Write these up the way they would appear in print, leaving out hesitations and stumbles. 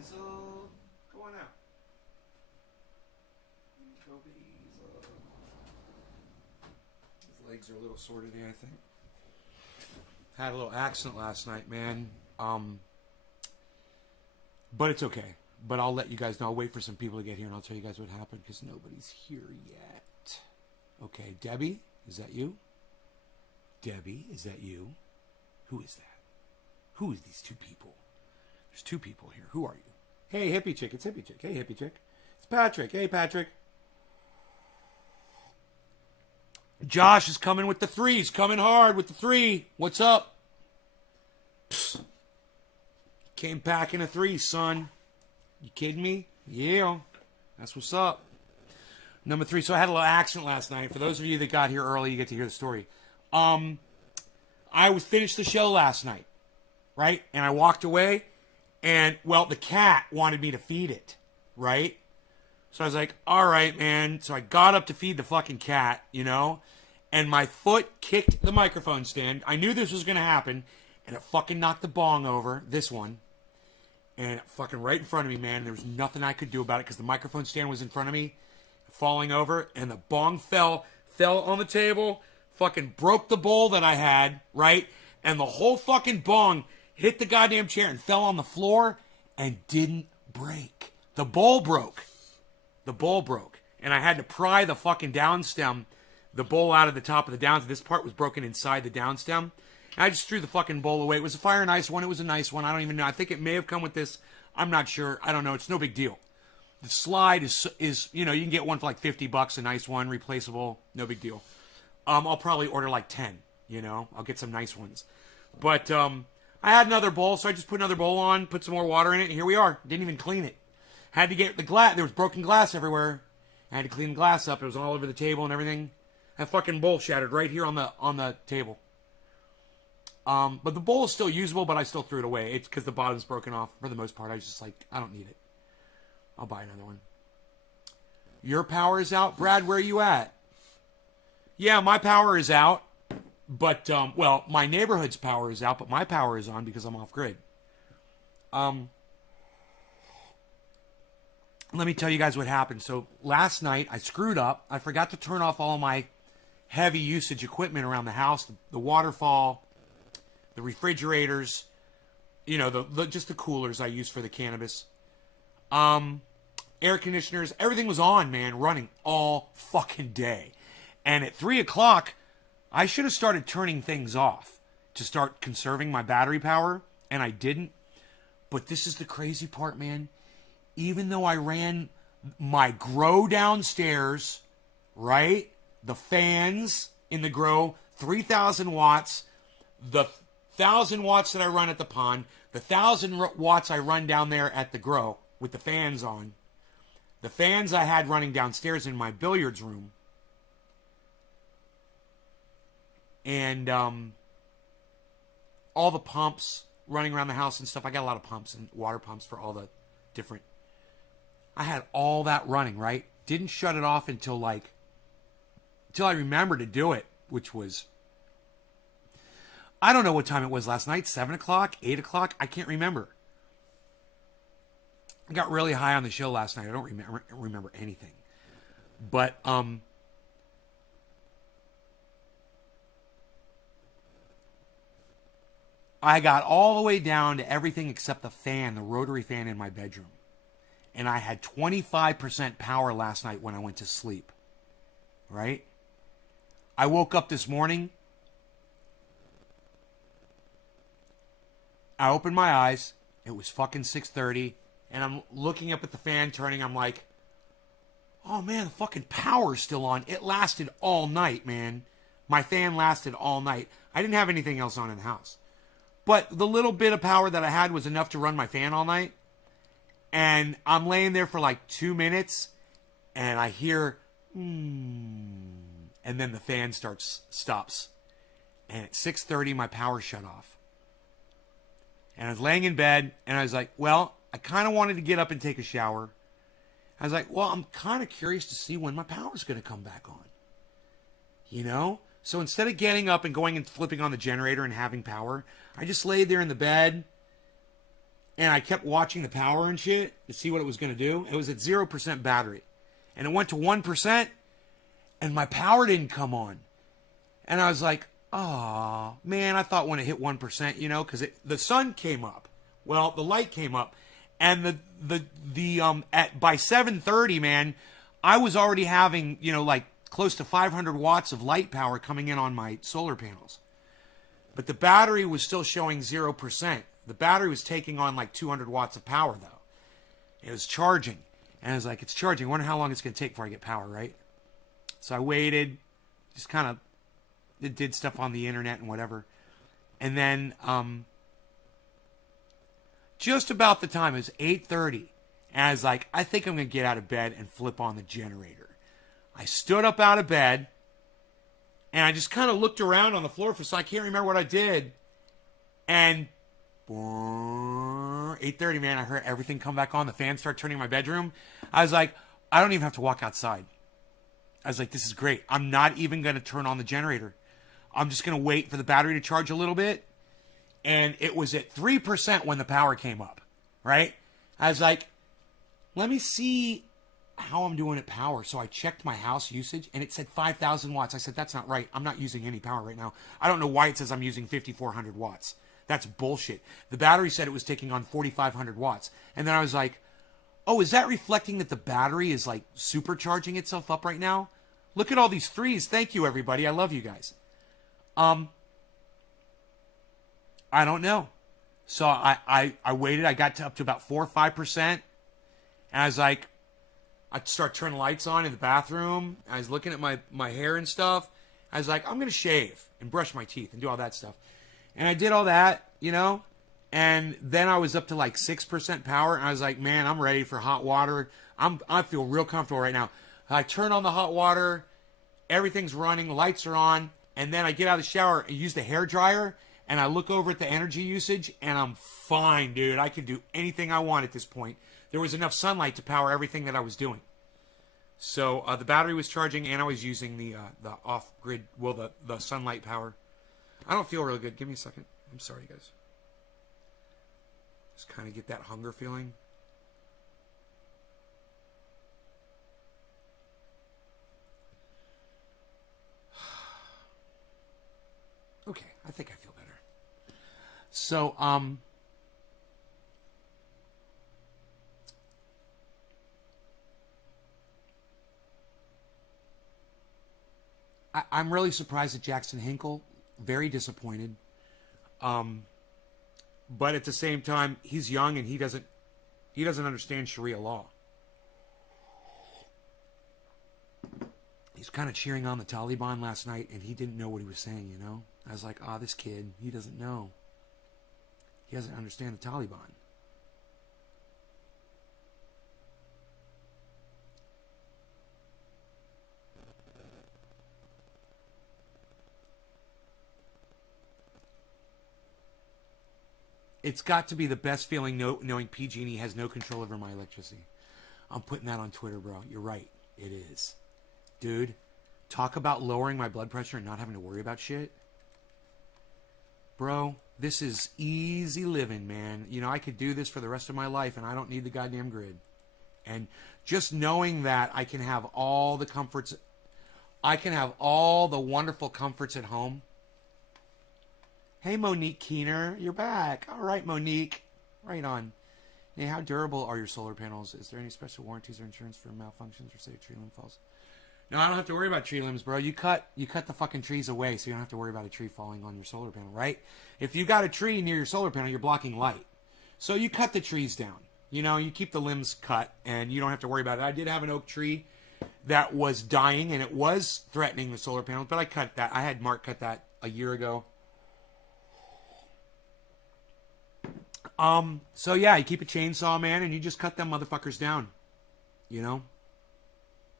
Hazel. Go on out. Go, Hazel. His legs are a little sore today, I think. Had a little accident last night, man. But it's okay. But I'll let you guys know. I'll wait for some people to get here and I'll tell you guys what happened because nobody's here yet. Okay, Debbie, is that you? Debbie, is that you? Who is that? Who is these two people? There's two people here. Who are you? Hey, hippie chick. It's hippie chick. Hey, hippie chick. It's Patrick. Hey, Patrick. Josh is coming with the three. He's coming hard with the three. What's up? Psst. Came packing a three, son. You kidding me? Yeah. That's what's up. Number three. So I had a little accident last night. For those of you that got here early, you get to hear the story. I finished the show last night, right? And I walked away, and, well, the cat wanted me to feed it, right? So I was like, all right, man. So I got up to feed the fucking cat, you know? And my foot kicked the microphone stand. I knew this was going to happen, and it fucking knocked the bong over, this one. And fucking right in front of me, man. There was nothing I could do about it because the microphone stand was in front of me, falling over, and the bong fell on the table, fucking broke the bowl that I had, right? And the whole fucking bong hit the goddamn chair and fell on the floor and didn't break. The bowl broke. The bowl broke. And I had to pry the fucking downstem, the bowl out of the top of the downstem. This part was broken inside the downstem. And I just threw the fucking bowl away. It was a fire and ice one. It was a nice one. I don't even know. I think it may have come with this. I'm not sure. I don't know. It's no big deal. The slide is you know, you can get one for like $50, a nice one, replaceable. No big deal. I'll probably order like 10, you know. I'll get some nice ones. But I had another bowl, so I just put another bowl on, put some more water in it, and here we are. Didn't even clean it. Had to get the glass. There was broken glass everywhere. I had to clean the glass up. It was all over the table and everything. That fucking bowl shattered right here on the table. But the bowl is still usable, but I still threw it away. It's because the bottom's broken off. For the most part, I was just like, I don't need it. I'll buy another one. Your power is out? Brad, where are you at? Yeah, my power is out. But, well, my neighborhood's power is out, but my power is on because I'm off grid. Let me tell you guys what happened. So last night I screwed up. I forgot to turn off all of my heavy usage equipment around the house. The waterfall, the refrigerators, you know, just the coolers I use for the cannabis. Air conditioners, everything was on, man, running all fucking day. And at 3 o'clock, I should have started turning things off to start conserving my battery power, and I didn't. But this is the crazy part, man. Even though I ran my grow downstairs, right? The fans in the grow, 3,000 watts. The 1,000 watts that I run at the pond. The 1,000 watts I run down there at the grow with the fans on. The fans I had running downstairs in my billiards room. And all the pumps running around the house and stuff. I got a lot of pumps and water pumps for all the different. I had all that running, right? Didn't shut it off until I remembered to do it, which was, I don't know what time it was last night, 7 o'clock, 8 o'clock, I can't remember. I got really high on the show last night. I don't remember anything. But, I got all the way down to everything except the fan, the rotary fan in my bedroom. And I had 25% power last night when I went to sleep. Right? I woke up this morning. I opened my eyes. It was fucking 6:30. And I'm looking up at the fan turning. I'm like, oh man, the fucking power's still on. It lasted all night, man. My fan lasted all night. I didn't have anything else on in the house. But the little bit of power that I had was enough to run my fan all night. And I'm laying there for like 2 minutes. And I hear, and then the fan stops. And at 6:30, my power shut off. And I was laying in bed. And I was like, well, I kind of wanted to get up and take a shower. I was like, well, I'm kind of curious to see when my power's going to come back on. You know? So instead of getting up and going and flipping on the generator and having power, I just laid there in the bed and I kept watching the power and shit to see what it was going to do. It was at 0% battery. And it went to 1%, and my power didn't come on. And I was like, oh, man, I thought when it hit 1%, you know, because the sun came up. Well, the light came up. And by 7:30, man, I was already having, you know, like close to 500 watts of light power coming in on my solar panels. But the battery was still showing 0%. The battery was taking on like 200 watts of power, though. It was charging. And I was like, it's charging. I wonder how long it's going to take before I get power, right? So I waited, just kind of did stuff on the internet and whatever. And then just about the time, it was 8:30. And I was like, I think I'm going to get out of bed and flip on the generator. I stood up out of bed, and I just kind of looked around on the floor for a second. I can't remember what I did. And 8:30, man, I heard everything come back on. The fan started turning in my bedroom. I was like, I don't even have to walk outside. I was like, this is great. I'm not even going to turn on the generator. I'm just going to wait for the battery to charge a little bit. And it was at 3% when the power came up, right? I was like, let me see how I'm doing at power. So I checked my house usage, and it said 5,000 watts. I said, that's not right. I'm not using any power right now. I don't know why it says I'm using 5,400 watts. That's bullshit. The battery said it was taking on 4,500 watts. And then I was like, oh, is that reflecting that the battery is like supercharging itself up right now? Look at all these threes. Thank you, everybody. I love you guys. I don't know. So I waited. I got up to about 4 or 5%. And I was like, I'd start turning lights on in the bathroom. I was looking at my hair and stuff. I was like, I'm going to shave and brush my teeth and do all that stuff. And I did all that, you know. And then I was up to like 6% power. And I was like, man, I'm ready for hot water. I feel real comfortable right now. I turn on the hot water. Everything's running. The lights are on. And then I get out of the shower and use the hair dryer. And I look over at the energy usage. And I'm fine, dude. I can do anything I want at this point. There was enough sunlight to power everything that I was doing. So the battery was charging, and I was using the off-grid, well, the sunlight power. I don't feel really good. Give me a second. I'm sorry, guys. Just kind of get that hunger feeling. Okay, I think I feel better. So, I'm really surprised at Jackson Hinkle. Very disappointed. But at the same time, he's young and he doesn't understand Sharia law. He's kind of cheering on the Taliban last night, and he didn't know what he was saying, you know? I was like, this kid, he doesn't know. He doesn't understand the Taliban. It's got to be the best feeling knowing PG&E has no control over my electricity. I'm putting that on Twitter, bro. You're right. It is. Dude, talk about lowering my blood pressure and not having to worry about shit. Bro, this is easy living, man. You know, I could do this for the rest of my life, and I don't need the goddamn grid. And just knowing that I can have all the comforts, I can have all the wonderful comforts at home. Hey, Monique Keener, you're back. All right, Monique. Right on. Hey, how durable are your solar panels? Is there any special warranties or insurance for malfunctions or say a tree limb falls? No, I don't have to worry about tree limbs, bro. You cut the fucking trees away, so you don't have to worry about a tree falling on your solar panel, right? If you got a tree near your solar panel, you're blocking light. So you cut the trees down. You know, you keep the limbs cut, and you don't have to worry about it. I did have an oak tree that was dying, and it was threatening the solar panels, but I cut that. I had Mark cut that a year ago. So yeah, you keep a chainsaw, man, and you just cut them motherfuckers down. You know?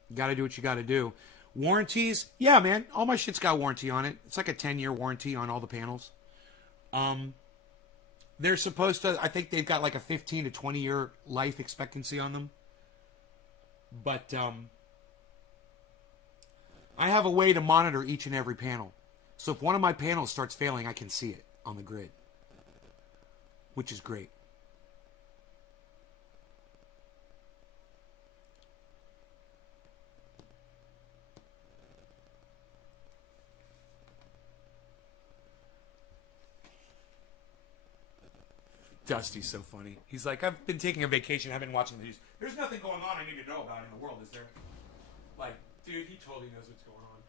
You gotta do what you gotta do. Warranties? Yeah, man. All my shit's got warranty on it. It's like a 10-year warranty on all the panels. They're supposed to, I think they've got like a 15 to 20-year life expectancy on them. But, I have a way to monitor each and every panel. So if one of my panels starts failing, I can see it on the grid. Which is great. Dusty's so funny. He's like, I've been taking a vacation. I've been watching the news. There's nothing going on I need to know about in the world, is there? Like, dude, he totally knows what's going on.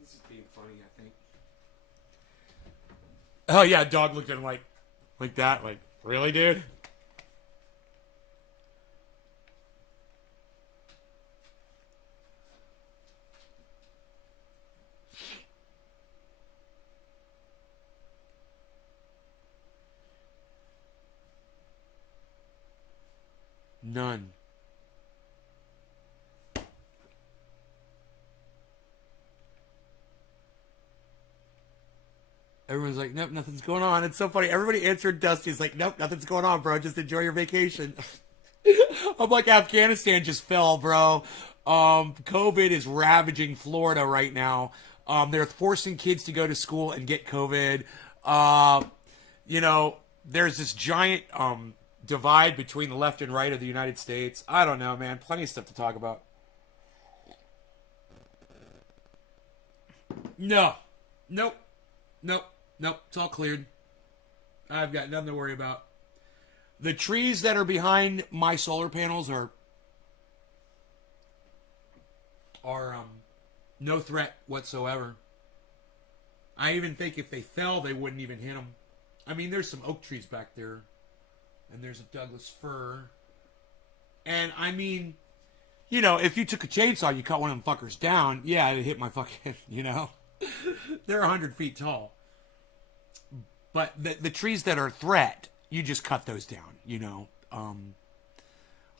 This is being funny, I think. Oh, yeah, dog looked at him like that. Like, really, dude? None. Everyone's like, nope, nothing's going on. It's so funny. Everybody answered Dusty's like, nope, nothing's going on, bro. Just enjoy your vacation. I'm like, Afghanistan just fell, bro. COVID is ravaging Florida right now. They're forcing kids to go to school and get COVID. You know, there's this giant divide between the left and right of the United States. I don't know, man. Plenty of stuff to talk about. No. Nope. Nope. Nope. It's all cleared. I've got nothing to worry about. The trees that are behind my solar panels are no threat whatsoever. I even think if they fell, they wouldn't even hit them. I mean, there's some oak trees back there, and there's a Douglas fir. And I mean, you know, if you took a chainsaw, you cut one of them fuckers down, yeah, it'd hit my fucking, you know. They're 100 feet tall. But the trees that are a threat, you just cut those down, you know.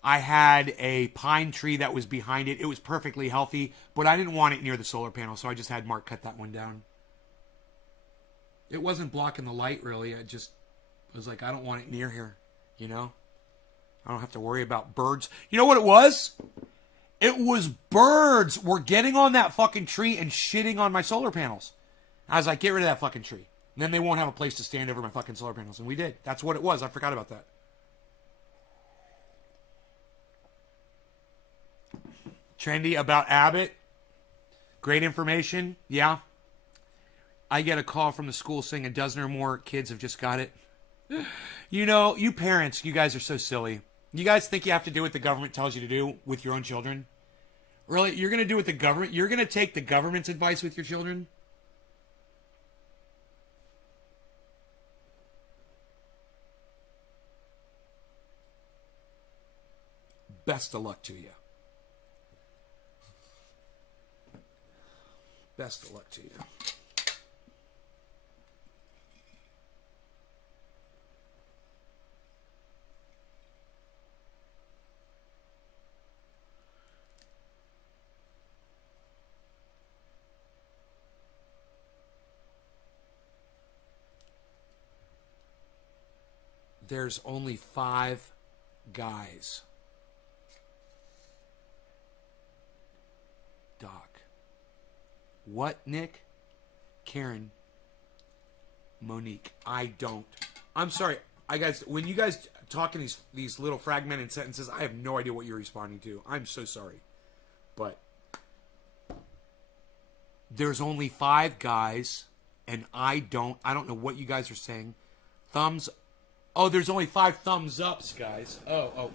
I had a pine tree that was behind it. It was perfectly healthy, but I didn't want it near the solar panel, so I just had Mark cut that one down. It wasn't blocking the light, really. I was like, I don't want it near here, you know. I don't have to worry about birds. You know what it was? It was birds were getting on that fucking tree and shitting on my solar panels. I was like, get rid of that fucking tree. And then they won't have a place to stand over my fucking solar panels. And we did. That's what it was. I forgot about that. Trendy about Abbott. Great information. Yeah. I get a call from the school saying a dozen or more kids have just got it. You know, you parents, you guys are so silly. You guys think you have to do what the government tells you to do with your own children? Really? You're going to do what the government... You're going to take the government's advice with your children? Best of luck to you. Best of luck to you. There's only 5 guys. Doc. What, Nick? Karen. Monique. I don't. I'm sorry. When you guys talk in these little fragmented sentences, I have no idea what you're responding to. I'm so sorry. But there's only 5 guys, and I don't know what you guys are saying. Thumbs. Oh, there's only 5 thumbs ups, guys. Oh.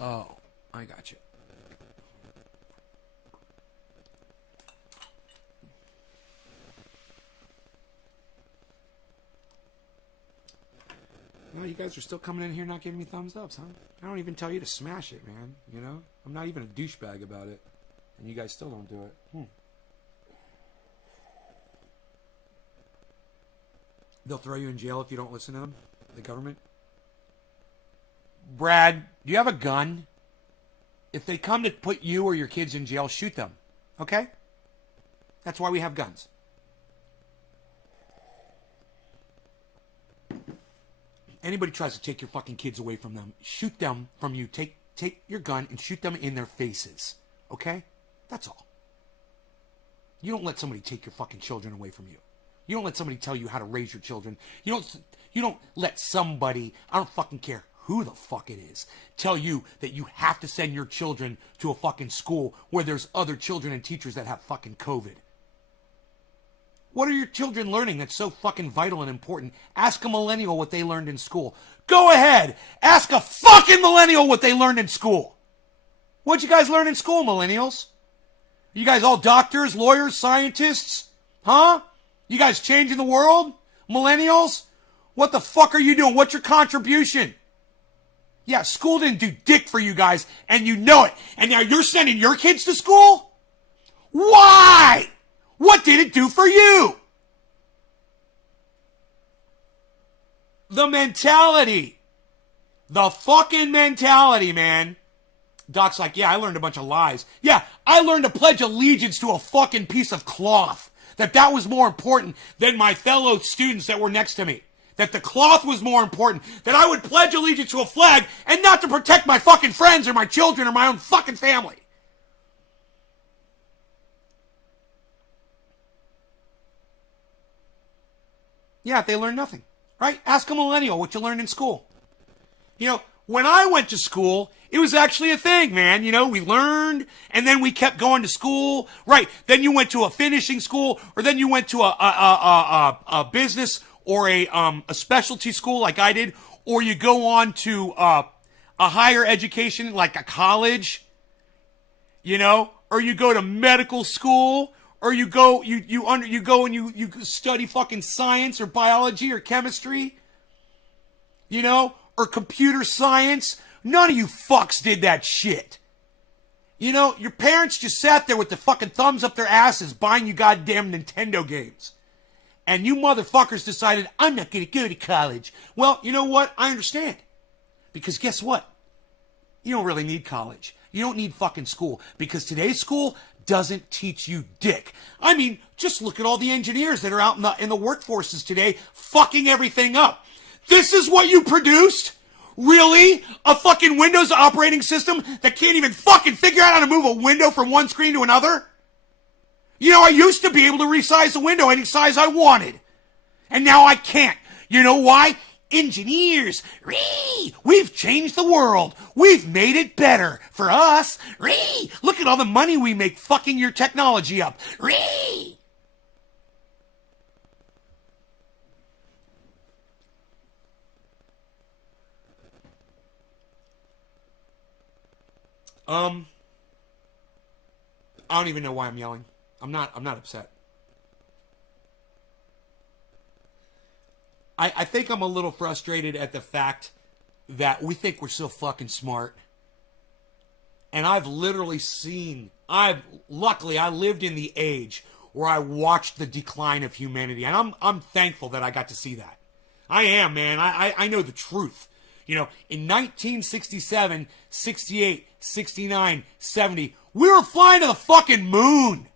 Oh, I got you. No, you guys are still coming in here not giving me thumbs ups, huh? I don't even tell you to smash it, man. You know? I'm not even a douchebag about it. And you guys still don't do it. They'll throw you in jail if you don't listen to them? The government? Brad, do you have a gun? If they come to put you or your kids in jail, shoot them. Okay? That's why we have guns. Anybody tries to take your fucking kids away from them, shoot them from you. Take your gun and shoot them in their faces. Okay? That's all. You don't let somebody take your fucking children away from you. You don't let somebody tell you how to raise your children. You don't let somebody, I don't fucking care who the fuck it is, tell you that you have to send your children to a fucking school where there's other children and teachers that have fucking COVID. What are your children learning that's so fucking vital and important? Ask a millennial what they learned in school. Go ahead. Ask a fucking millennial what they learned in school. What'd you guys learn in school, millennials? You guys all doctors, lawyers, scientists? Huh? You guys changing the world? Millennials? What the fuck are you doing? What's your contribution? Yeah, school didn't do dick for you guys, and you know it. And now you're sending your kids to school? Why? What did it do for you? The mentality. The fucking mentality, man. Doc's like, yeah, I learned a bunch of lies. Yeah, I learned to pledge allegiance to a fucking piece of cloth. That was more important than my fellow students that were next to me. That the cloth was more important. That I would pledge allegiance to a flag and not to protect my fucking friends or my children or my own fucking family. Yeah, they learn nothing, right? Ask a millennial what you learned in school. You know, when I went to school, it was actually a thing, man. You know, we learned, and then we kept going to school. Right. Then you went to a finishing school, or then you went to a business or a specialty school like I did, or you go on to a higher education like a college, you know, or you go to medical school, or you go and you study fucking science or biology or chemistry, you know, or computer science. None of you fucks did that shit. You know, your parents just sat there with the fucking thumbs up their asses buying you goddamn Nintendo games. And you motherfuckers decided, I'm not going to go to college. Well, you know what? I understand. Because guess what? You don't really need college. You don't need fucking school. Because today's school doesn't teach you dick. I mean, just look at all the engineers that are out in the workforces today fucking everything up. This is what you produced? Really? A fucking Windows operating system that can't even fucking figure out how to move a window from one screen to another? You know, I used to be able to resize the window any size I wanted. And now I can't. You know why? Engineers. We've changed the world. We've made it better for us. Look at all the money we make fucking your technology up. I don't even know why I'm yelling. I'm not upset. I think I'm a little frustrated at the fact that we think we're so fucking smart. And I've literally seen, luckily I lived in the age where I watched the decline of humanity. And I'm thankful that I got to see that. I am, man. I know the truth. You know, in 1967, 68, 69, 70, we were flying to the fucking moon.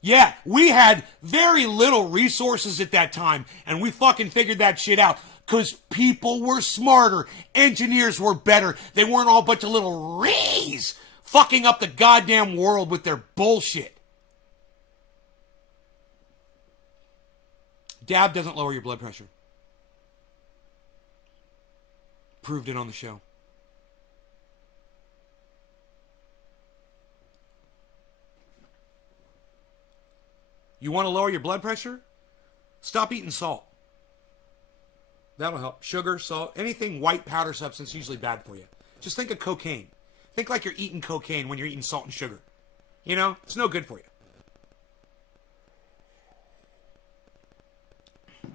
Yeah, we had very little resources at that time, and we fucking figured that shit out. Because people were smarter. Engineers were better. They weren't all a bunch of little rees fucking up the goddamn world with their bullshit. Dab doesn't lower your blood pressure. Proved it on the show. You want to lower your blood pressure? Stop eating salt. That'll help. Sugar, salt, anything white powder substance is usually bad for you. Just think of cocaine. Think like you're eating cocaine when you're eating salt and sugar. You know, it's no good for you.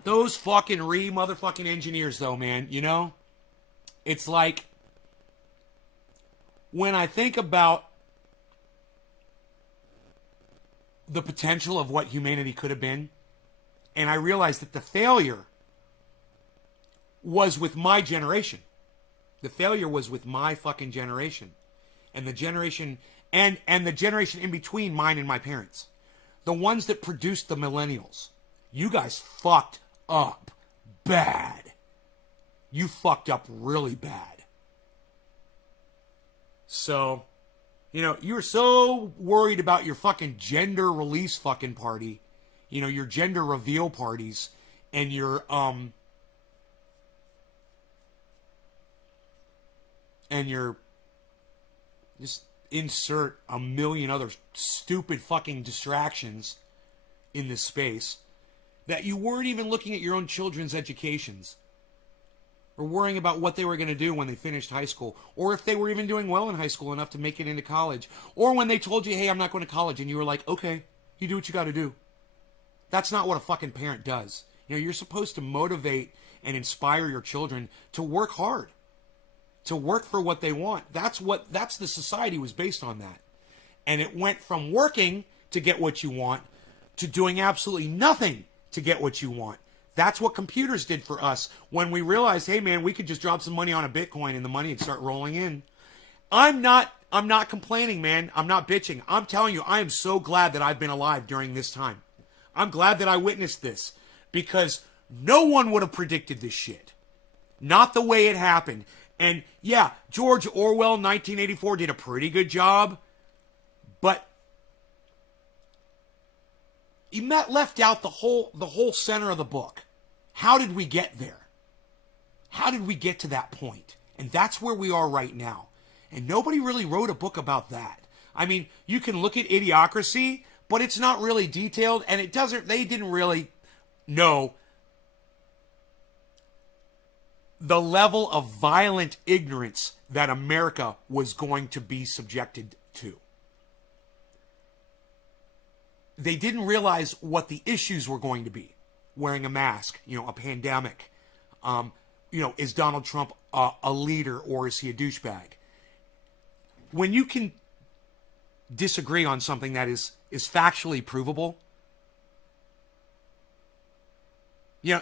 Those fucking motherfucking engineers though, man, you know? It's like, when I think about the potential of what humanity could have been, and I realize that the failure was with my generation. The failure was with my fucking generation. And the generation, and the generation in between mine and my parents. The ones that produced the millennials. You guys fucked up bad. You fucked up really bad. So, you know, you're so worried about your fucking gender release fucking party, you know, your gender reveal parties, and your, just insert a million other stupid fucking distractions in this space. that you weren't even looking at your own children's educations or worrying about what they were going to do when they finished high school, or if they were even doing well in high school enough to make it into college, or when they told you, hey, I'm not going to college, and you were like, okay, you do what you got to do. That's not what a fucking parent does. You're supposed to motivate and inspire your children to work hard, to work for what they want. That's the society was based on that. And it went from working to get what you want to doing absolutely nothing to get what you want. That's what computers did for us when we realized, hey man, we could just drop some money on a Bitcoin and the money would start rolling in. I'm not complaining, man. I'm not bitching. I'm telling you, I am so glad that I've been alive during this time. I'm glad that I witnessed this, because no one would have predicted this shit. Not the way it happened. And yeah, George Orwell, 1984, did a pretty good job, but he left out the whole center of the book. How did we get there? How did we get to that point? And that's where we are right now. And nobody really wrote a book about that. I mean, you can look at Idiocracy, but it's not really detailed, and they didn't really know the level of violent ignorance that America was going to be subjected to. They didn't realize what the issues were going to be. Wearing a mask, a pandemic. Is Donald Trump a leader, or is he a douchebag? When you can disagree on something that is factually provable,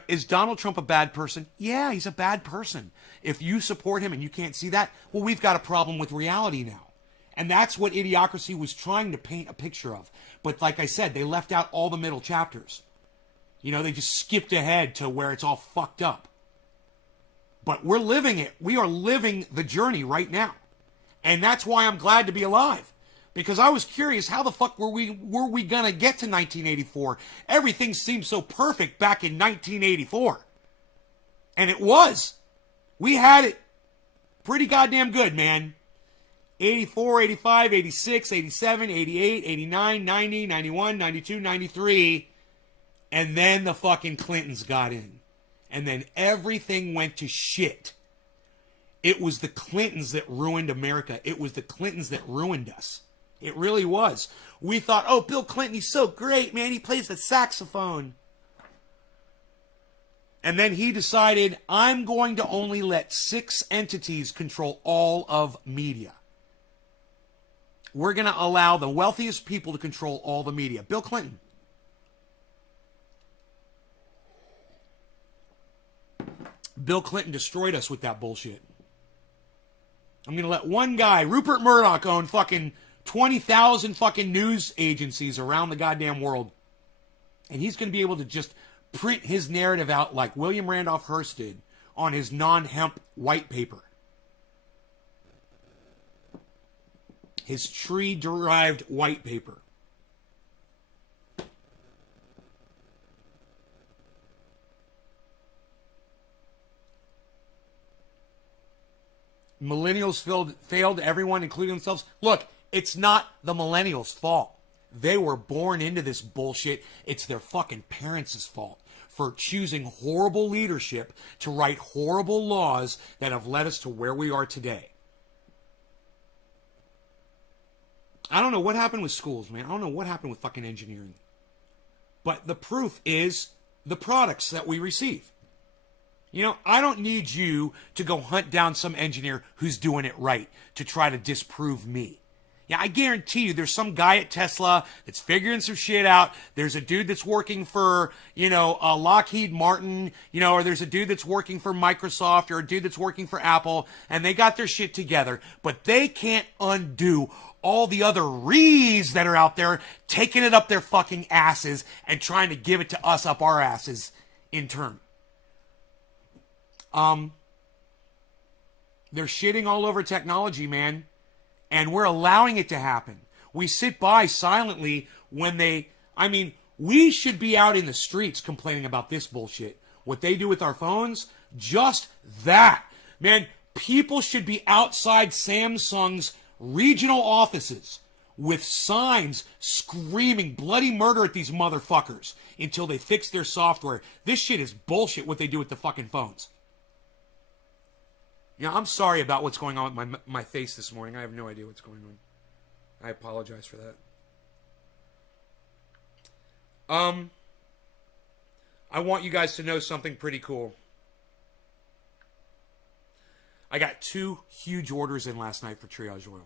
is Donald Trump a bad person? Yeah, he's a bad person. If you support him and you can't see that, well, we've got a problem with reality now. And that's what Idiocracy was trying to paint a picture of. But like I said, they left out all the middle chapters. They just skipped ahead to where it's all fucked up. But we're living it. We are living the journey right now. And that's why I'm glad to be alive. Because I was curious, how the fuck were we going to get to 1984? Everything seemed so perfect back in 1984. And it was. We had it pretty goddamn good, man. 84, 85, 86, 87, 88, 89, 90, 91, 92, 93. And then the fucking Clintons got in. And then everything went to shit. It was the Clintons that ruined America. It was the Clintons that ruined us. It really was. We thought, oh, Bill Clinton, he's so great, man. He plays the saxophone. And then he decided, I'm going to only let 6 entities control all of media. We're going to allow the wealthiest people to control all the media. Bill Clinton. Bill Clinton destroyed us with that bullshit. I'm going to let one guy, Rupert Murdoch, own fucking 20,000 fucking news agencies around the goddamn world. And he's going to be able to just print his narrative out like William Randolph Hearst did on his non-hemp white paper. His tree-derived white paper. Millennials failed everyone, including themselves. Look, it's not the millennials' fault. They were born into this bullshit. It's their fucking parents' fault for choosing horrible leadership to write horrible laws that have led us to where we are today. I don't know what happened with schools, man. I don't know what happened with fucking engineering. But the proof is the products that we receive. I don't need you to go hunt down some engineer who's doing it right to try to disprove me. Yeah, I guarantee you there's some guy at Tesla that's figuring some shit out. There's a dude that's working for, Lockheed Martin, or there's a dude that's working for Microsoft or a dude that's working for Apple, and they got their shit together. But they can't undo all the other rees that are out there taking it up their fucking asses and trying to give it to us up our asses in turn. They're shitting all over technology, man. And we're allowing it to happen. We sit by silently when we should be out in the streets complaining about this bullshit. What they do with our phones, just that. Man, people should be outside Samsung's regional offices with signs screaming bloody murder at these motherfuckers until they fix their software. This shit is bullshit what they do with the fucking phones. Yeah, I'm sorry about what's going on with my face this morning. I have no idea what's going on. I apologize for that. I want you guys to know something pretty cool. I got 2 huge orders in last night for Triage Oil.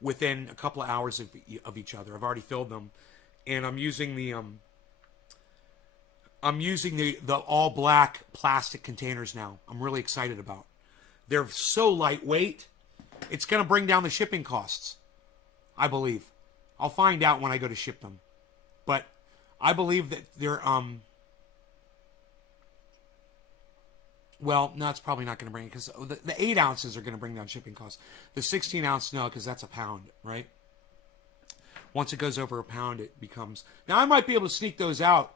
Within a couple of hours of each other. I've already filled them. And I'm using the all black plastic containers now. I'm really excited about. They're so lightweight. It's going to bring down the shipping costs. I believe. I'll find out when I go to ship them. But I believe that they're well, no, it's probably not going to bring it because the 8 ounces are going to bring down shipping costs. The 16 ounce, no, because that's a pound, right? Once it goes over a pound, it becomes... Now, I might be able to sneak those out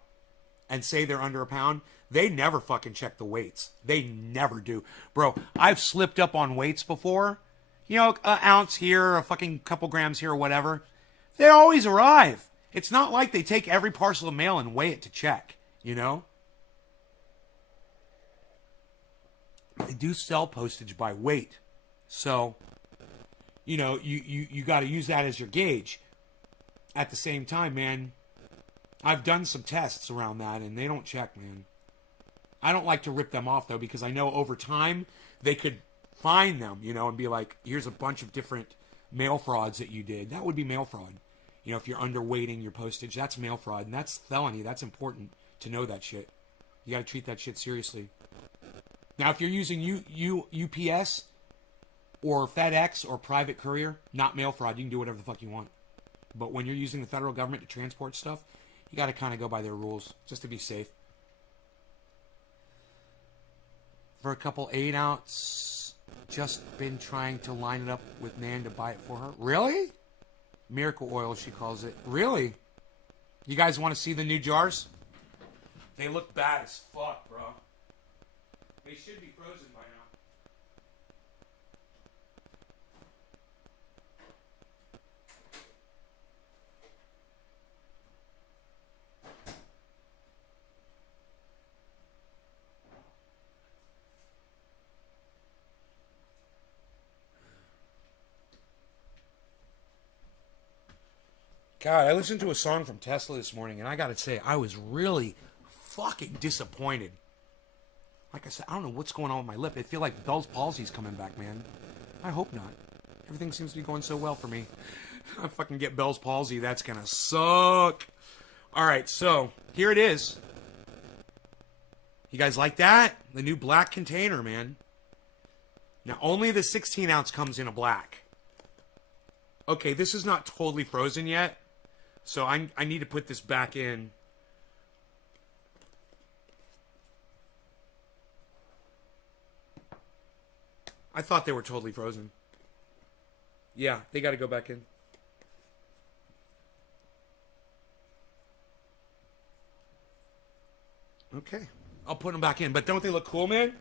and say they're under a pound. They never fucking check the weights. They never do. Bro, I've slipped up on weights before. You know, an ounce here, a fucking couple grams here or whatever. They always arrive. It's not like they take every parcel of mail and weigh it to check, you know? They do sell postage by weight. So, you know, you got to use that as your gauge. At the same time, man, I've done some tests around that, and they don't check, man. I don't like to rip them off, though, because I know over time they could find them, you know, and be like, here's a bunch of different mail frauds that you did. That would be mail fraud. You know, if you're underweighting your postage, that's mail fraud, and that's felony. That's important to know that shit. You got to treat that shit seriously. Now, if you're using UPS or FedEx or private courier, not mail fraud, you can do whatever the fuck you want. But when you're using the federal government to transport stuff, you got to kind of go by their rules just to be safe. For a couple 8 ounce, just been trying to line it up with Nan to buy it for her. Really? Miracle Oil, she calls it. Really? You guys want to see the new jars? They look bad as fuck, bro. They should be frozen by now. God, I listened to a song from Tesla this morning, and I gotta say, I was really fucking disappointed. Like I said, I don't know what's going on with my lip. I feel like Bell's palsy's coming back, man. I hope not. Everything seems to be going so well for me. I fucking get Bell's palsy. That's gonna suck. All right, so here it is. You guys like that? The new black container, man. Now, only the 16 ounce comes in a black. Okay, this is not totally frozen yet. So I need to put this back in. I thought they were totally frozen. Yeah, they got to go back in. Okay. I'll put them back in. But don't they look cool, man?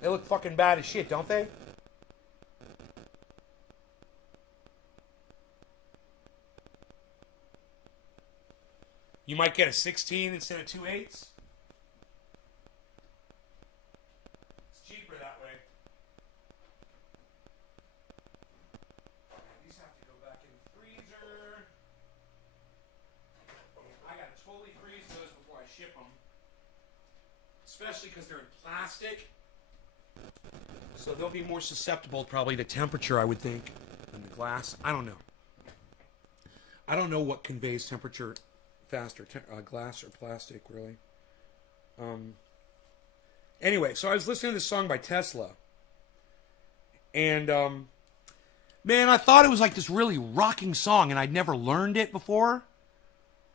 They look fucking bad as shit, don't they? You might get a 16 instead of 2/8. It's cheaper that way. These have to go back in the freezer. I gotta totally freeze those before I ship them. Especially because they're in plastic. So they'll be more susceptible probably to temperature, I would think, than the glass. I don't know. I don't know what conveys temperature faster, glass or plastic, really. Anyway, so I was listening to this song by Tesla. And, man, I thought it was like this really rocking song, and I'd never learned it before.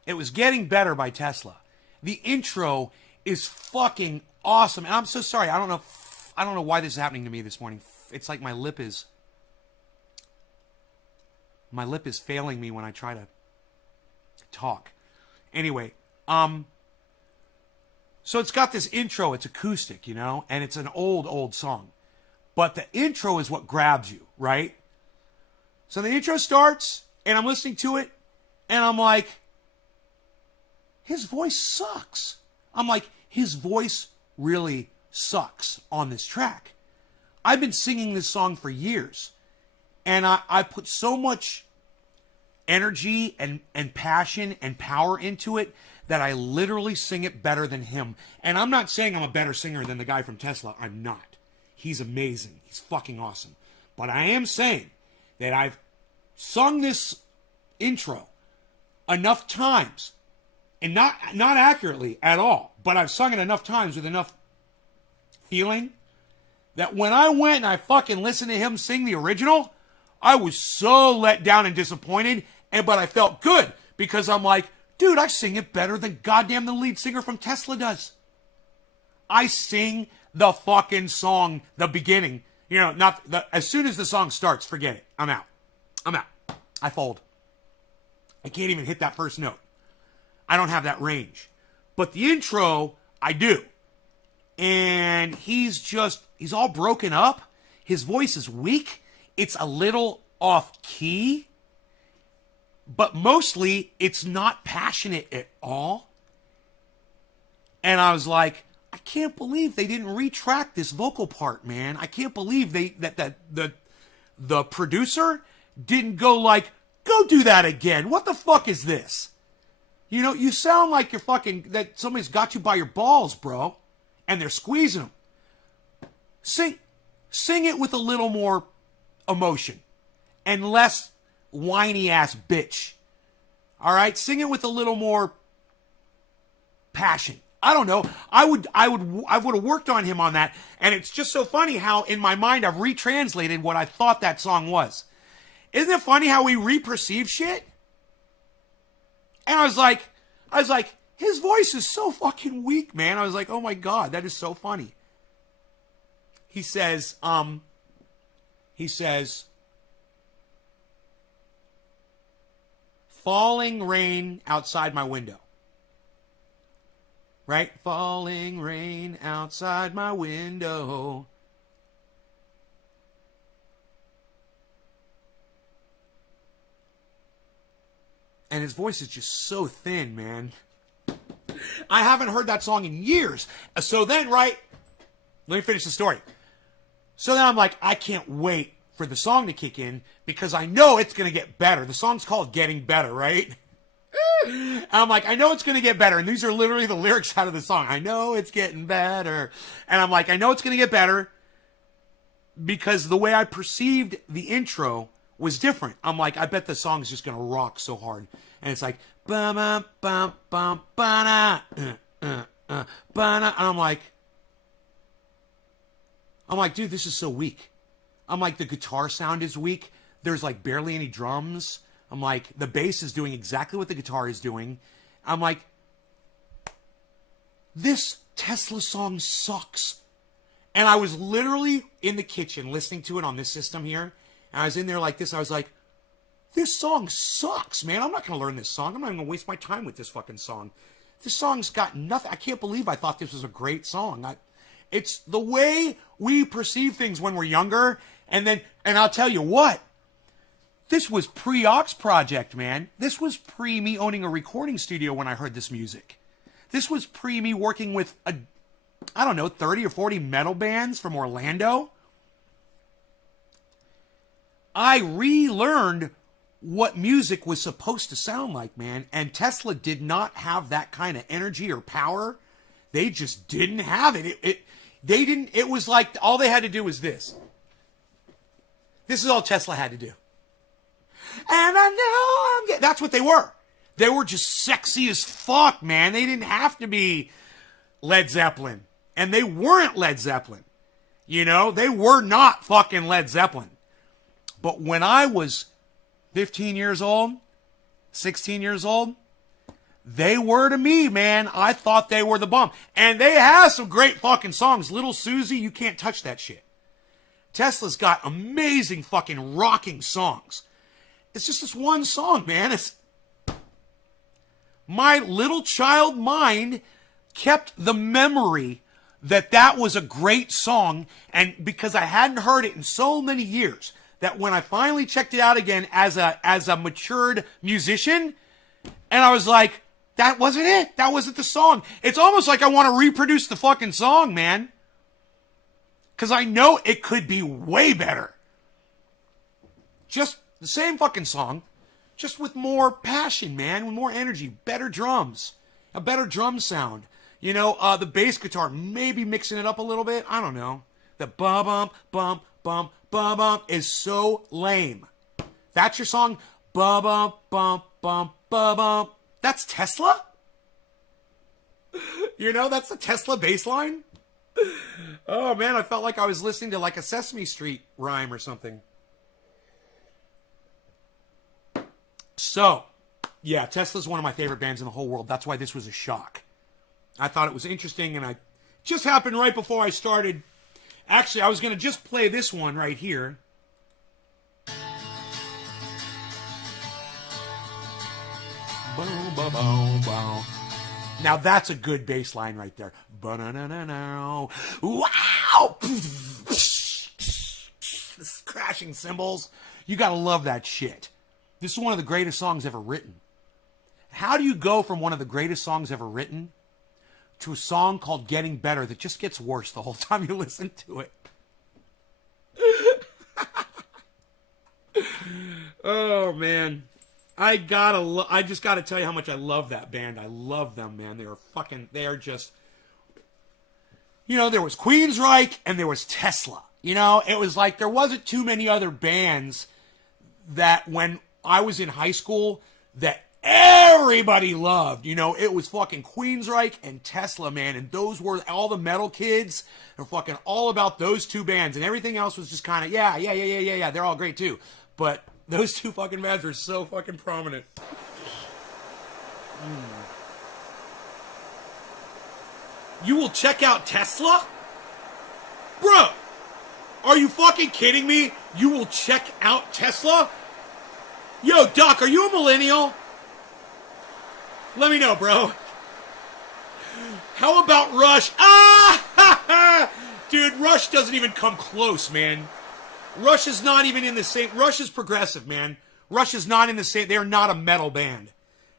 It was Getting Better by Tesla. The intro is fucking awesome. And I'm so sorry. I don't know why this is happening to me this morning. It's like my lip is failing me when I try to talk. Anyway, so it's got this intro. It's acoustic, you know, and it's an old song. But the intro is what grabs you, right? So the intro starts, and I'm listening to it, and I'm like, his voice sucks. I'm like, his voice really sucks on this track. I've been singing this song for years, and I put so much energy and passion and power into it that I literally sing it better than him. And I'm not saying I'm a better singer than the guy from Tesla. I'm not. He's amazing. He's fucking awesome. But I am saying that I've sung this intro enough times, and not accurately at all, but I've sung it enough times with enough feeling that when I went and I fucking listened to him sing the original, I was so let down and disappointed, but I felt good because I'm like, dude, I sing it better than goddamn the lead singer from Tesla does. I sing the fucking song, the beginning, as soon as the song starts, forget it. I'm out. I fold. I can't even hit that first note. I don't have that range. But the intro, I do. And he's all broken up. His voice is weak. It's a little off key. But mostly, it's not passionate at all. And I was like, I can't believe they didn't retract this vocal part, man. I can't believe that the producer didn't go do that again. What the fuck is this? You sound like you're that somebody's got you by your balls, bro. And they're squeezing them. Sing it with a little more emotion. And less whiny ass bitch. All right? Sing it with a little more passion. I don't know. I would have worked on him on that. And it's just so funny how in my mind I've retranslated what I thought that song was. Isn't it funny how we re-perceive shit? And I was like, his voice is so fucking weak, man. I was like, oh my God, that is so funny. He says, falling rain outside my window. Right? Falling rain outside my window. And his voice is just so thin, man. I haven't heard that song in years. So then, right, let me finish the story. So then I'm like, I can't wait for the song to kick in because I know it's going to get better. The song's called Getting Better, right? And I'm like, I know it's going to get better. And these are literally the lyrics out of the song. I know it's getting better. And I'm like, I know it's going to get better because the way I perceived the intro was different. I'm like, I bet the song's just going to rock so hard. And it's like, ba-bum, bum, bum, ba-na, ba-na. And I'm like, dude, this is so weak. I'm like, the guitar sound is weak. There's like barely any drums. I'm like, the bass is doing exactly what the guitar is doing. I'm like, this Tesla song sucks. And I was literally in the kitchen listening to it on this system here. And I was in there like this. I was like, this song sucks, man. I'm not going to learn this song. I'm not even going to waste my time with this fucking song. This song's got nothing. I can't believe I thought this was a great song. It's the way we perceive things when we're younger. And I'll tell you what. This was pre-Ox Project, man. This was pre me owning a recording studio when I heard this music. This was pre me working with 30 or 40 metal bands from Orlando. I relearned what music was supposed to sound like, man. And Tesla did not have that kind of energy or power. They just didn't have it. It was like all they had to do was this. This is all Tesla had to do. And I know that's what they were. They were just sexy as fuck, man. They didn't have to be Led Zeppelin. And they weren't Led Zeppelin. They were not fucking Led Zeppelin. But when I was 15 years old, 16 years old, they were to me, man. I thought they were the bomb. And they have some great fucking songs. Little Susie, you can't touch that shit. Tesla's got amazing fucking rocking songs. It's just this one song, man. My little child mind kept the memory that was a great song. And because I hadn't heard it in so many years, that when I finally checked it out again as a matured musician, and I was like, that wasn't it. That wasn't the song. It's almost like I want to reproduce the fucking song, man. Because I know it could be way better. Just the same fucking song, just with more passion, man, with more energy, better drums, a better drum sound. You know, the bass guitar, maybe mixing it up a little bit. I don't know. The bum bum bum bum bum is so lame. That's your song? Bum bum bum bum bum bum. That's Tesla? You know, that's the Tesla bass line? Oh man, I felt like I was listening to like a Sesame Street rhyme or something. So, yeah, Tesla's one of my favorite bands in the whole world. That's why this was a shock. I thought it was interesting, and I just happened right before I started. Actually, I was going to just play this one right here. Boom, boom, boom, boom. Now that's a good bass line right there. Wow! This crashing cymbals. You gotta love that shit. This is one of the greatest songs ever written. How do you go from one of the greatest songs ever written to a song called Getting Better that just gets worse the whole time you listen to it? Oh, man. I just gotta tell you how much I love that band. I love them, man. They are just, you know, there was Queensryche and there was Tesla. You know, it was like there wasn't too many other bands that when I was in high school that everybody loved. You know, it was fucking Queensryche and Tesla, man. And those were all the metal kids are fucking all about those two bands. And everything else was just kind of, yeah. They're all great too. But those two fucking bands were so fucking prominent. You will check out Tesla? Bro, are you fucking kidding me? You will check out Tesla? Yo, Doc, are you a millennial? Let me know, bro. How about Rush? Dude, Rush doesn't even come close, man. Rush is not even in the same... Rush is progressive, man. Rush is not in the same... They're not a metal band.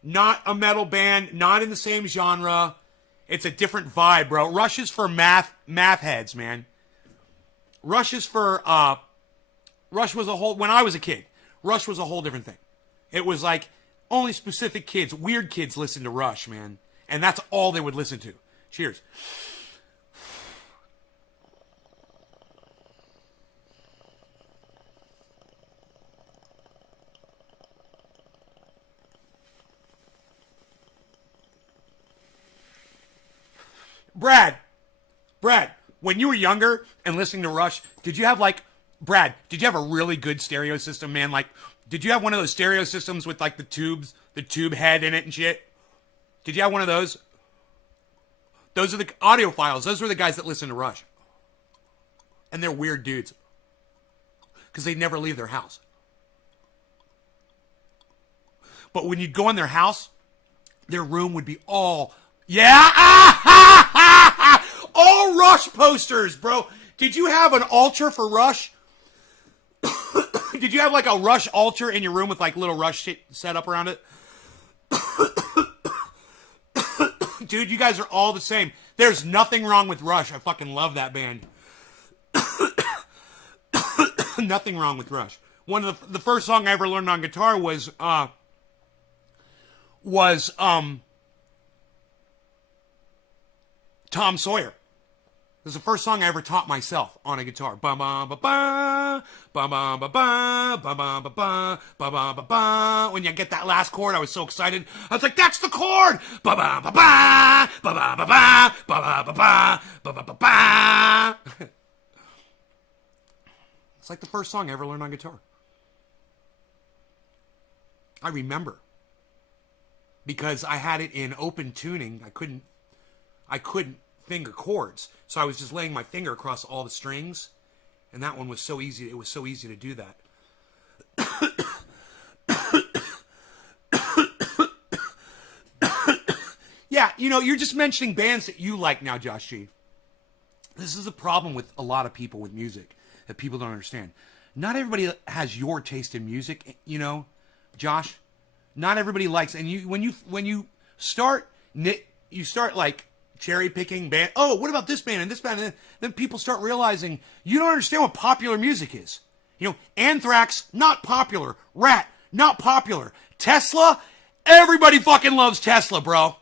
Not a metal band. Not in the same genre. It's a different vibe, bro. Rush is for math heads, man. Rush is for... Rush was a whole... When I was a kid, Rush was a whole different thing. It was like only specific kids, weird kids listen to Rush, man. And that's all they would listen to. Cheers. Brad, when you were younger and listening to Rush, did you have did you have a really good stereo system, man? Like, did you have one of those stereo systems with like the tube head in it and shit? Did you have one of those? Those are the audiophiles. Those were the guys that listen to Rush. And they're weird dudes. Because they never leave their house. But when you'd go in their house, their room would be all... all Rush posters, bro. Did you have an altar for Rush? Did you have like a Rush altar in your room with like little Rush shit set up around it? Dude, you guys are all the same. There's nothing wrong with Rush. I fucking love that band. Nothing wrong with Rush. One of the first song I ever learned on guitar was Tom Sawyer. It was the first song I ever taught myself on a guitar. Ba ba ba ba, ba ba ba ba, ba ba ba ba, ba ba ba ba. When you get that last chord, I was so excited. I was like, "That's the chord!" Ba ba ba ba, ba ba ba ba, ba ba ba ba, ba ba ba ba. It's like the first song I ever learned on guitar. I remember because I had it in open tuning. I couldn't finger chords. So I was just laying my finger across all the strings. And that one was so easy. It was so easy to do that. Yeah, you know, you're just mentioning bands that you like now, Josh G. This is a problem with a lot of people with music that people don't understand. not everybody has your taste in music, you know, Josh. Not everybody likes, and when you start like cherry picking band. Oh, what about this band and this band? And then people start realizing you don't understand what popular music is. You know, Anthrax, not popular. Rat, not popular. Tesla, everybody fucking loves Tesla, bro.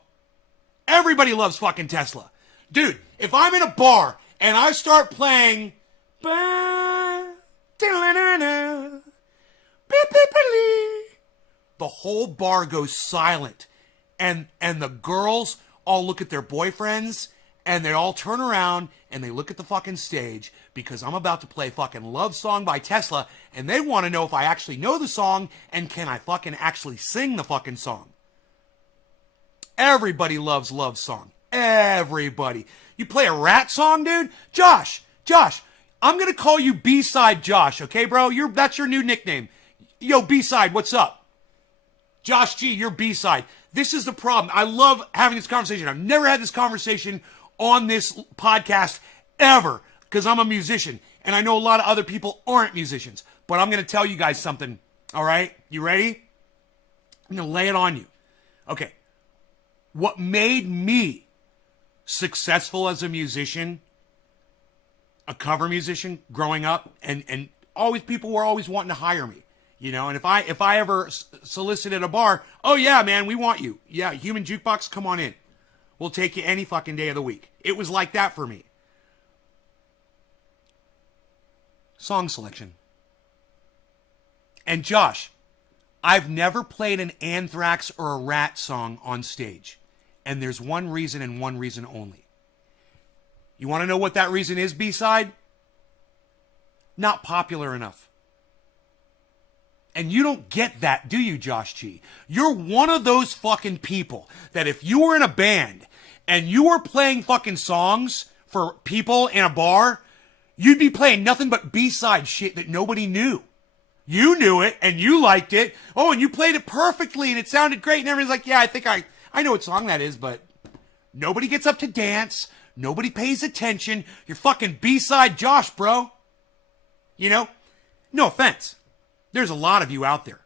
Everybody loves fucking Tesla. Dude, if I'm in a bar and I start playing the whole bar goes silent. And the girls all look at their boyfriends and they all turn around and they look at the fucking stage because I'm about to play fucking Love Song by Tesla and they want to know if I actually know the song and can I fucking actually sing the fucking song. Everybody loves Love Song. Everybody. You play a Rat song, dude? Josh, I'm going to call you B-Side Josh, okay, bro? That's your new nickname. Yo, B-Side, what's up? Josh G, you're B-Side. This is the problem. I love having this conversation. I've never had this conversation on this podcast ever because I'm a musician and I know a lot of other people aren't musicians. But I'm going to tell you guys something. All right? You ready? I'm going to lay it on you. Okay. What made me successful as a musician, a cover musician growing up, and always people were always wanting to hire me. You know, and if I ever solicited a bar, oh yeah, man, we want you. Yeah, Human Jukebox, come on in. We'll take you any fucking day of the week. It was like that for me. Song selection. And Josh, I've never played an Anthrax or a Rat song on stage. And there's one reason and one reason only. You want to know what that reason is, B-Side? Not popular enough. And you don't get that, do you, Josh G? You're one of those fucking people that if you were in a band and you were playing fucking songs for people in a bar, you'd be playing nothing but B-side shit that nobody knew. You knew it and you liked it. Oh, and you played it perfectly and it sounded great. And everyone's like, yeah, I think I know what song that is, but nobody gets up to dance. Nobody pays attention. You're fucking B-side Josh, bro. You know? No offense. There's a lot of you out there.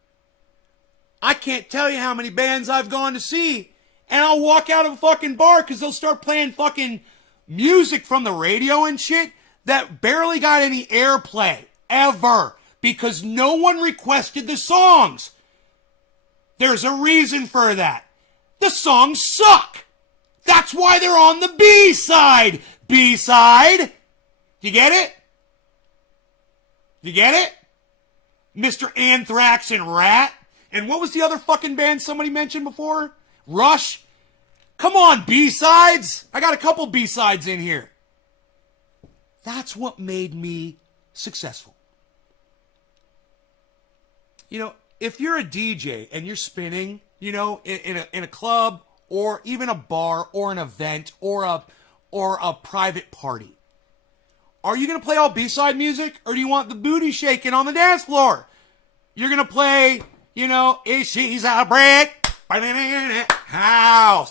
I can't tell you how many bands I've gone to see, and I'll walk out of a fucking bar because they'll start playing fucking music from the radio and shit that barely got any airplay, ever, because no one requested the songs. There's a reason for that. The songs suck. That's why they're on the B-side. B-side. You get it? You get it? Mr. Anthrax and Rat. And what was the other fucking band somebody mentioned before? Rush. Come on, B-sides. I got a couple B-sides in here. That's what made me successful. You know, if you're a DJ and you're spinning, you know, in a club or even a bar or an event or a private party, are you going to play all B-side music, or do you want the booty shaking on the dance floor? You're going to play, you know, If She's a Brick House.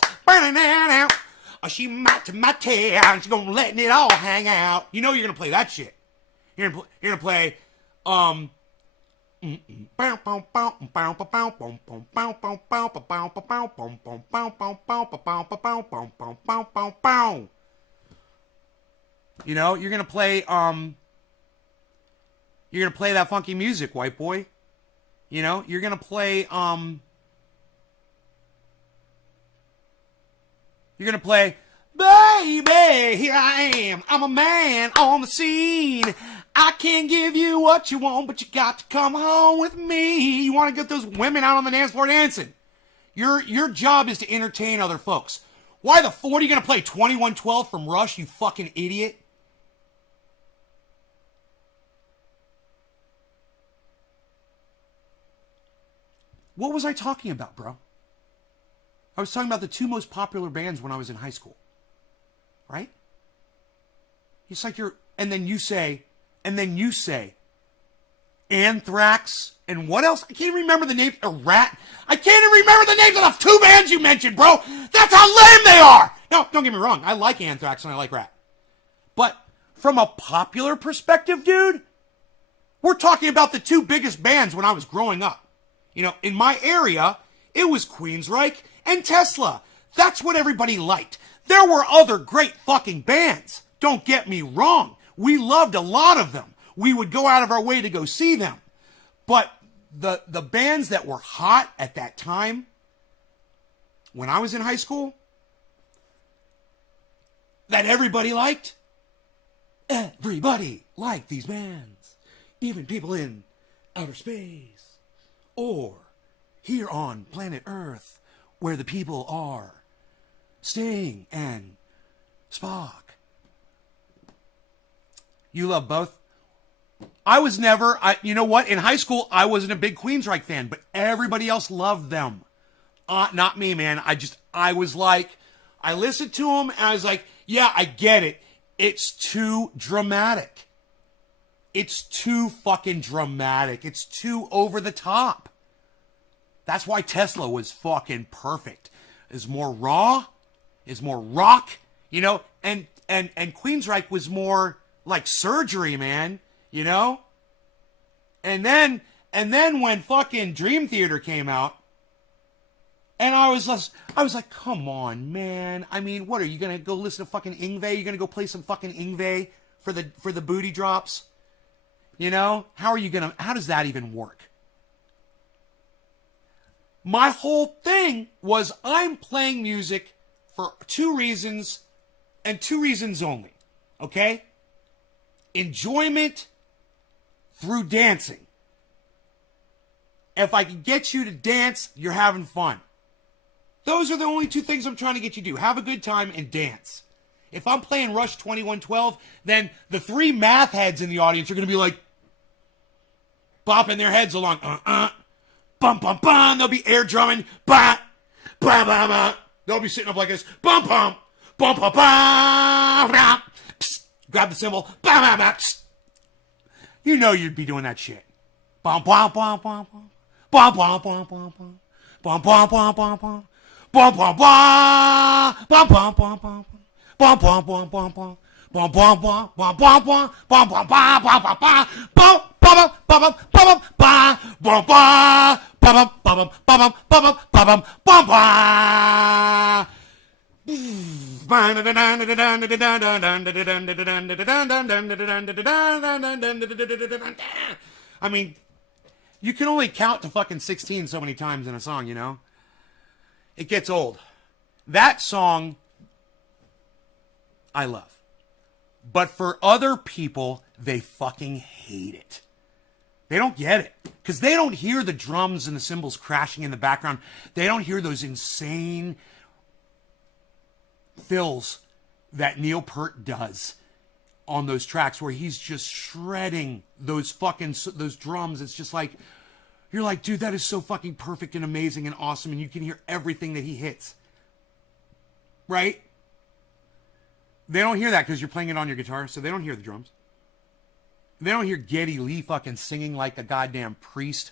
Or she might to my tail, she's going to let it all hang out. You know you're going to play that shit. You're going to play, you know, you're gonna play that funky music, white boy. You know, you're gonna play baby, here I am, I'm a man on the scene. I can't give you what you want, but you got to come home with me. You want to get those women out on the dance floor dancing. Your job is to entertain other folks. Why the fuck are you gonna play 2112 from Rush, you fucking idiot? What was I talking about, bro? I was talking about the two most popular bands when I was in high school. Right? It's like and then you say, Anthrax, and what else? I can't even remember the name. A Rat. I can't even remember the names of the two bands you mentioned, bro. That's how lame they are. No, don't get me wrong. I like Anthrax and I like Rat. But from a popular perspective, dude, We're talking about the two biggest bands when I was growing up. You know, in my area, it was Queensryche and Tesla. That's what everybody liked. There were other great fucking bands. Don't get me wrong. We loved a lot of them. We would go out of our way to go see them. But the bands that were hot at that time, when I was in high school, that everybody liked, everybody liked these bands. Even people in outer space. Or here on planet Earth, where the people are Sting and Spock. You love both? I was never, you know what? In high school, I wasn't a big Queensryche fan, but everybody else loved them. Not me, man. I was like, I listened to them and I was like, yeah, I get it. It's too dramatic. It's too fucking dramatic. It's too over the top. That's why Tesla was fucking perfect. It's more raw. It's more rock, you know, and Queensryche was more like surgery, man, you know? And then when fucking Dream Theater came out, and I was like, come on, man. I mean, what are you gonna go listen to fucking Yngwie? You're gonna go play some fucking Yngwie for the booty drops? You know? How does that even work? My whole thing was I'm playing music for two reasons, and two reasons only. Okay? Enjoyment through dancing. If I can get you to dance, you're having fun. Those are the only two things I'm trying to get you to do. Have a good time and dance. If I'm playing Rush 2112, then the three math heads in the audience are going to be like, bopping their heads along. Bum, bum, bum. They'll be air drumming. Bah, bah, bah, bah. They'll be sitting up like this. Bum, bum, bum, bum, bum. Psst. Grab the cymbal. Bum, bum, bum. Psst. You know you'd be doing that shit. Bum, bum, bum, bum, bum. Bum, bum, bum, bum, bum. Bum, bum, bum, bum, bum. Bum, bum, bum. Bum, bum, bum, bum. Bum, bum, bum, bum, bum. Bum, bum, bum, bum, bum, bum. Bum, bum, bum, bum, bum, bum. Bum, bum, bum, bum, bum, bum. Bum, bum. Bum, bum, bum, bum, bum, bum, bum, bum. I mean, you can only count to fucking 16 so many times in a song, you know? It gets old. That song, I love. But for other people, they fucking hate it. They don't get it. Because they don't hear the drums and the cymbals crashing in the background. They don't hear those insane fills that Neil Peart does on those tracks where he's just shredding those drums. It's just like, you're like, dude, that is so fucking perfect and amazing and awesome, and you can hear everything that he hits. Right? They don't hear that because you're playing it on your guitar, so they don't hear the drums. They don't hear Geddy Lee fucking singing like a goddamn priest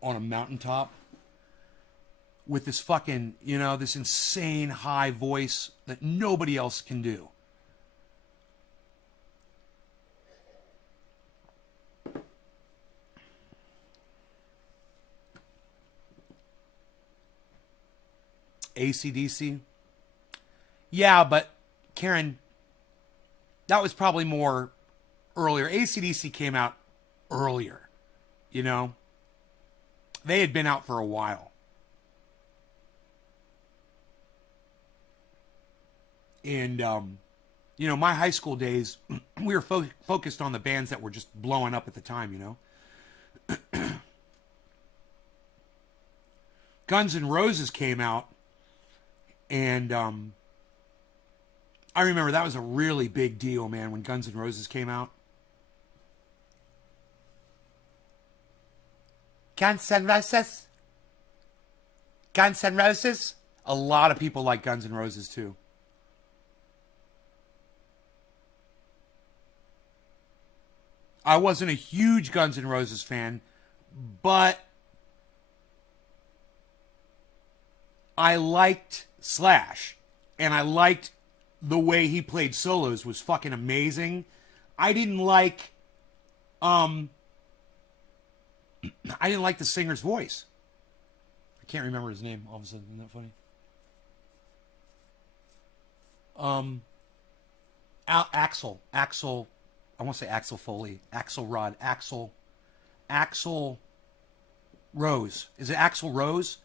on a mountaintop with this fucking, you know, this insane high voice that nobody else can do. AC/DC? Yeah, but Karen, that was probably more earlier. AC/DC came out earlier, you know? They had been out for a while. And, you know, my high school days, we were focused on the bands that were just blowing up at the time, you know? Guns N' Roses came out, and I remember that was a really big deal, man, when Guns N' Roses came out. Guns N' Roses? Guns N' Roses? A lot of people like Guns N' Roses, too. I wasn't a huge Guns N' Roses fan, but I liked Slash, and I liked the way he played solos was fucking amazing. I didn't like I didn't like the singer's voice. I can't remember his name all of a sudden. Isn't that funny? Axel. I want to say Axel Foley. Axel Rose. Is it Axel Rose?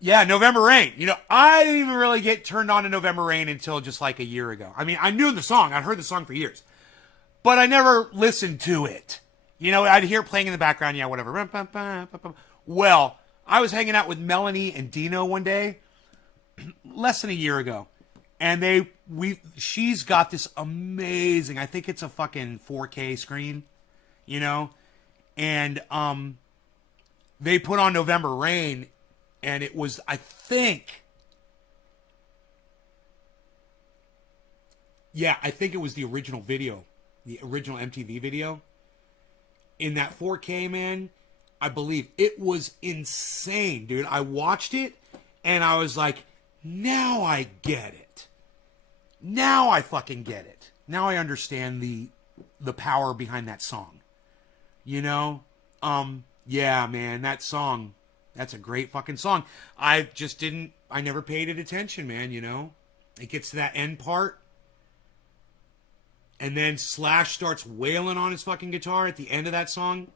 Yeah, November Rain. You know, I didn't even really get turned on to November Rain until just like a year ago. I mean, I knew the song. I'd heard the song for years. But I never listened to it. You know, I'd hear it playing in the background. Yeah, whatever. Well, I was hanging out with Melanie and Dino one day, less than a year ago. And she's got this amazing, I think it's a fucking 4K screen, you know? And they put on November Rain, and it was, I think it was the original video, the original MTV video. In that 4K, man, I believe it was insane, dude. I watched it, and I was like, now I get it. Now I fucking get it. Now I understand the power behind that song. You know? Yeah, man, that song, that's a great fucking song. I never paid it attention, man, you know? It gets to that end part, and then Slash starts wailing on his fucking guitar at the end of that song.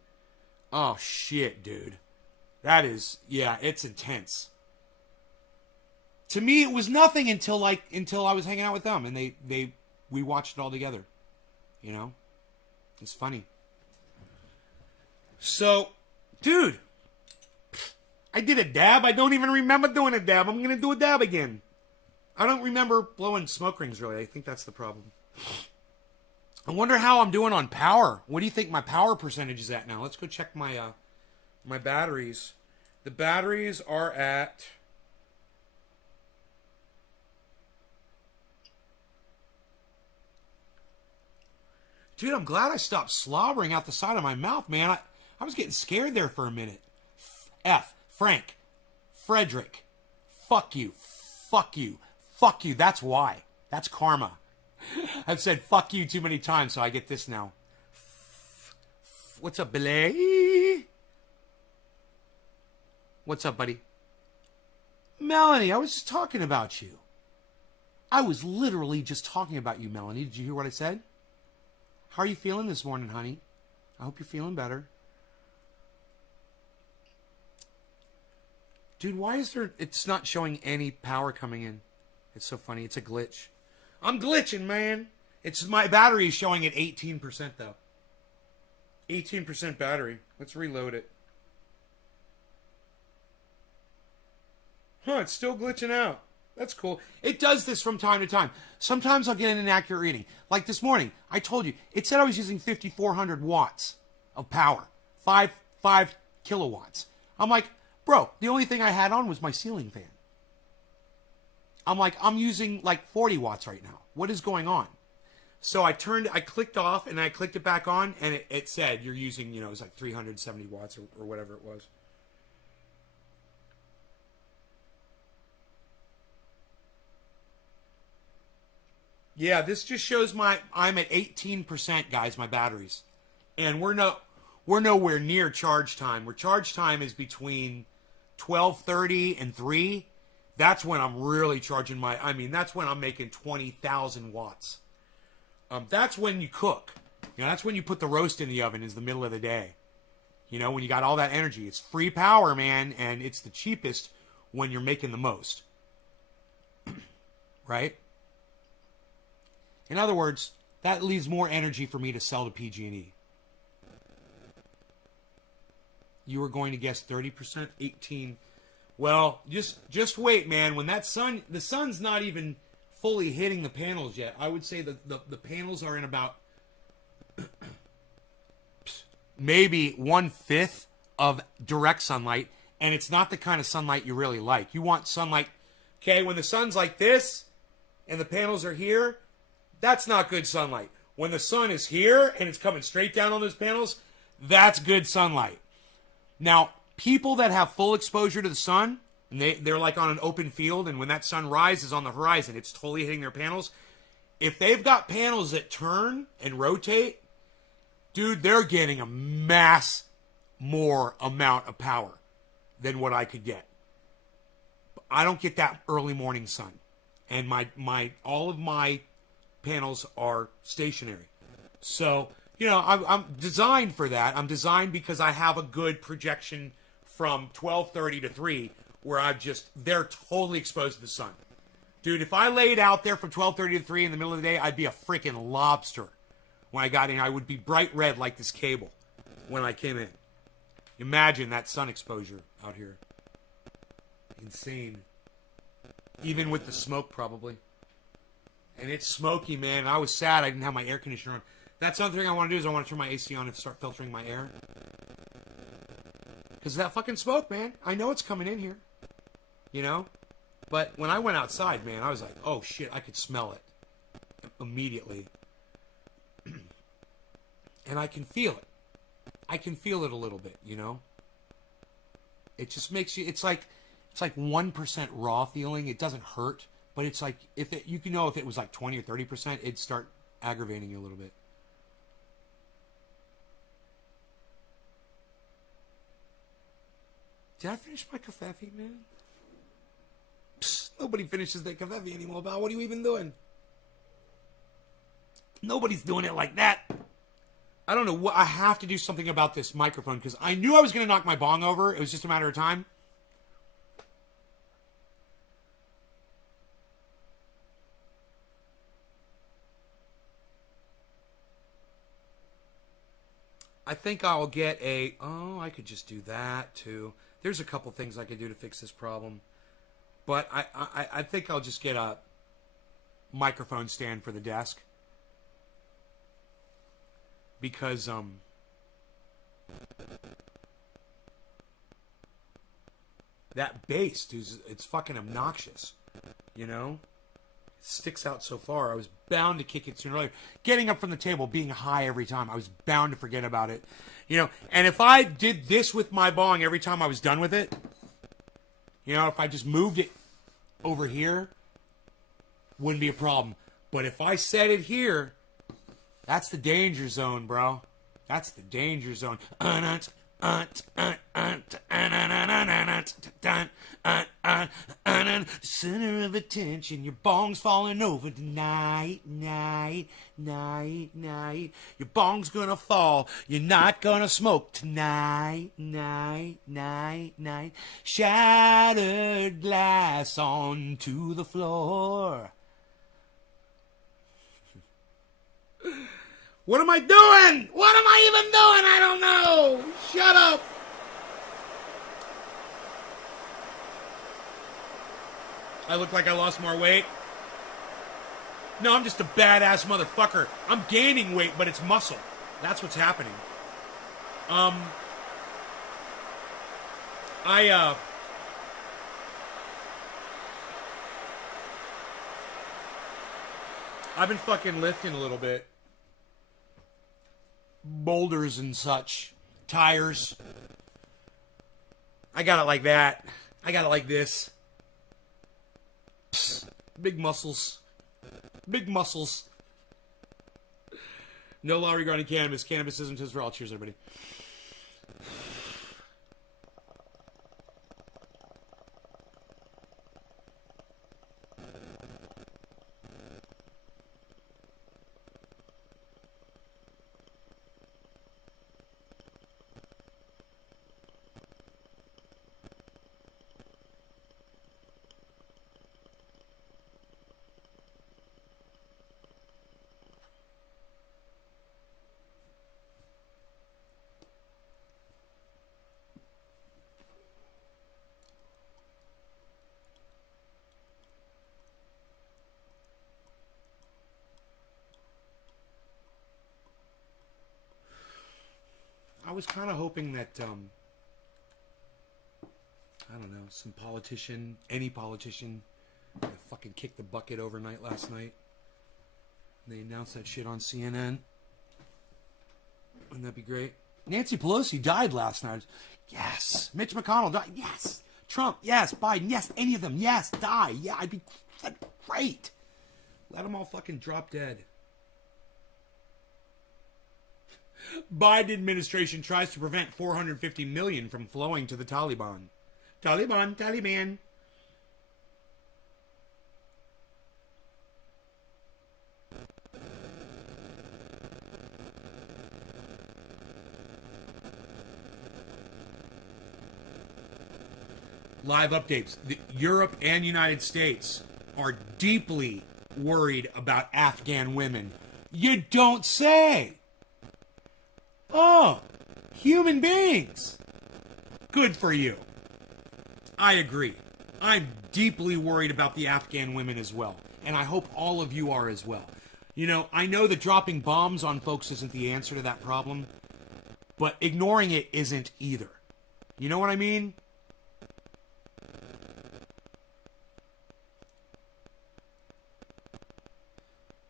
Oh, shit, dude. That is, yeah, it's intense. To me, it was nothing until I was hanging out with them, and we watched it all together. You know? It's funny. So, dude, I did a dab. I don't even remember doing a dab. I'm going to do a dab again. I don't remember blowing smoke rings, really. I think that's the problem. I wonder how I'm doing on power. What do you think my power percentage is at now? Let's go check my my batteries. The batteries are at... Dude, I'm glad I stopped slobbering out the side of my mouth, man. I was getting scared there for a minute. Frank, Frederick, fuck you, fuck you, fuck you. That's why. That's karma. I've said fuck you too many times, so I get this now. What's up, Billy? What's up, buddy? Melanie, I was just talking about you. I was literally just talking about you, Melanie. Did you hear what I said? How are you feeling this morning, honey? I hope you're feeling better. Dude, why is it's not showing any power coming in? It's so funny. It's a glitch. I'm glitching, man. My battery is showing at 18% though. 18% battery. Let's reload it. Huh, it's still glitching out. That's cool. It does this from time to time. Sometimes I'll get an inaccurate reading. Like this morning, I told you, it said I was using 5,400 watts of power. 5 kilowatts. I'm like, bro, the only thing I had on was my ceiling fan. I'm like, I'm using like 40 watts right now. What is going on? So I clicked off and I clicked it back on, and it said you're using, it was like 370 watts or whatever it was. Yeah, this just shows I'm at 18%, guys, my batteries. And we're nowhere near charge time. Where charge time is between 12:30 and 3. That's when I'm really charging that's when I'm making 20,000 watts. That's when you cook. That's when you put the roast in the oven, is the middle of the day. When you got all that energy. It's free power, man, and it's the cheapest when you're making the most. Right? In other words, that leaves more energy for me to sell to PG&E. You were going to guess 30%? 18. Well, just wait, man. When the sun's not even fully hitting the panels yet. I would say that the panels are in about maybe 1/5 of direct sunlight, and it's not the kind of sunlight you really like. You want sunlight, okay, when the sun's like this and the panels are here, that's not good sunlight. When the sun is here and it's coming straight down on those panels, that's good sunlight. Now, people that have full exposure to the sun, and they're like on an open field, and when that sun rises on the horizon, it's totally hitting their panels. If they've got panels that turn and rotate, dude, they're getting a mass more amount of power than what I could get. I don't get that early morning sun. And my all of my panels are stationary. So, I'm designed for that. I'm designed because I have a good projection from 12:30 to 3 where they're totally exposed to the sun. Dude, if I laid out there from 12:30 to 3 in the middle of the day, I'd be a freaking lobster. When I got in, I would be bright red like this cable when I came in. Imagine that sun exposure out here. Insane. Even with the smoke, probably. And it's smoky, man. I was sad I didn't have my air conditioner on. That's another thing I want to do is I want to turn my AC on and start filtering my air. Because that fucking smoke, man. I know it's coming in here. But when I went outside, man, I was like, oh shit, I could smell it. Immediately. And I can feel it. I can feel it a little bit, It just makes you, it's like 1% raw feeling. It doesn't hurt, but it's like, if it was like 20 or 30%, it'd start aggravating you a little bit. Did I finish my covfefe, man? Psst, nobody finishes their covfefe anymore, pal. What are you even doing? Nobody's doing it like that. I don't know what. I have to do something about this microphone because I knew I was going to knock my bong over. It was just a matter of time. I think I'll get I could just do that too. There's a couple things I could do to fix this problem. But I think I'll just get a microphone stand for the desk. Because, that bass, dude, it's fucking obnoxious. It sticks out so far. I was bound to kick it sooner or later. Getting up from the table, being high every time, I was bound to forget about it. And if I did this with my bong every time I was done with it, if I just moved it over here, wouldn't be a problem. But if I set it here, that's the danger zone, bro. That's the danger zone. Center of attention, your bong's falling over tonight, night. Your bong's gonna fall, you're not gonna smoke tonight, night. Shattered glass onto the floor. What am I doing? What am I even doing? I don't know. Shut up. I look like I lost more weight. No, I'm just a badass motherfucker. I'm gaining weight, but it's muscle. That's what's happening. I've been fucking lifting a little bit. Boulders and such. Tires. I got it like that. I got it like this. Psst. Big muscles. Big muscles. No law regarding cannabis. Cannabis isn't just for all. Cheers, everybody. I was kind of hoping that, I don't know, some politician, any politician, fucking kicked the bucket overnight last night. They announced that shit on CNN. Wouldn't that be great? Nancy Pelosi died last night. Yes. Mitch McConnell died. Yes. Trump. Yes. Biden. Yes. Any of them. Yes. Die. Yeah. That'd be great. Let them all fucking drop dead. Biden administration tries to prevent 450 million from flowing to the Taliban. Taliban. Live updates. Europe and United States are deeply worried about Afghan women. You don't say. Oh, human beings. Good for you. I agree. I'm deeply worried about the Afghan women as well. And I hope all of you are as well. You know, I know that dropping bombs on folks isn't the answer to that problem, but ignoring it isn't either. You know what I mean?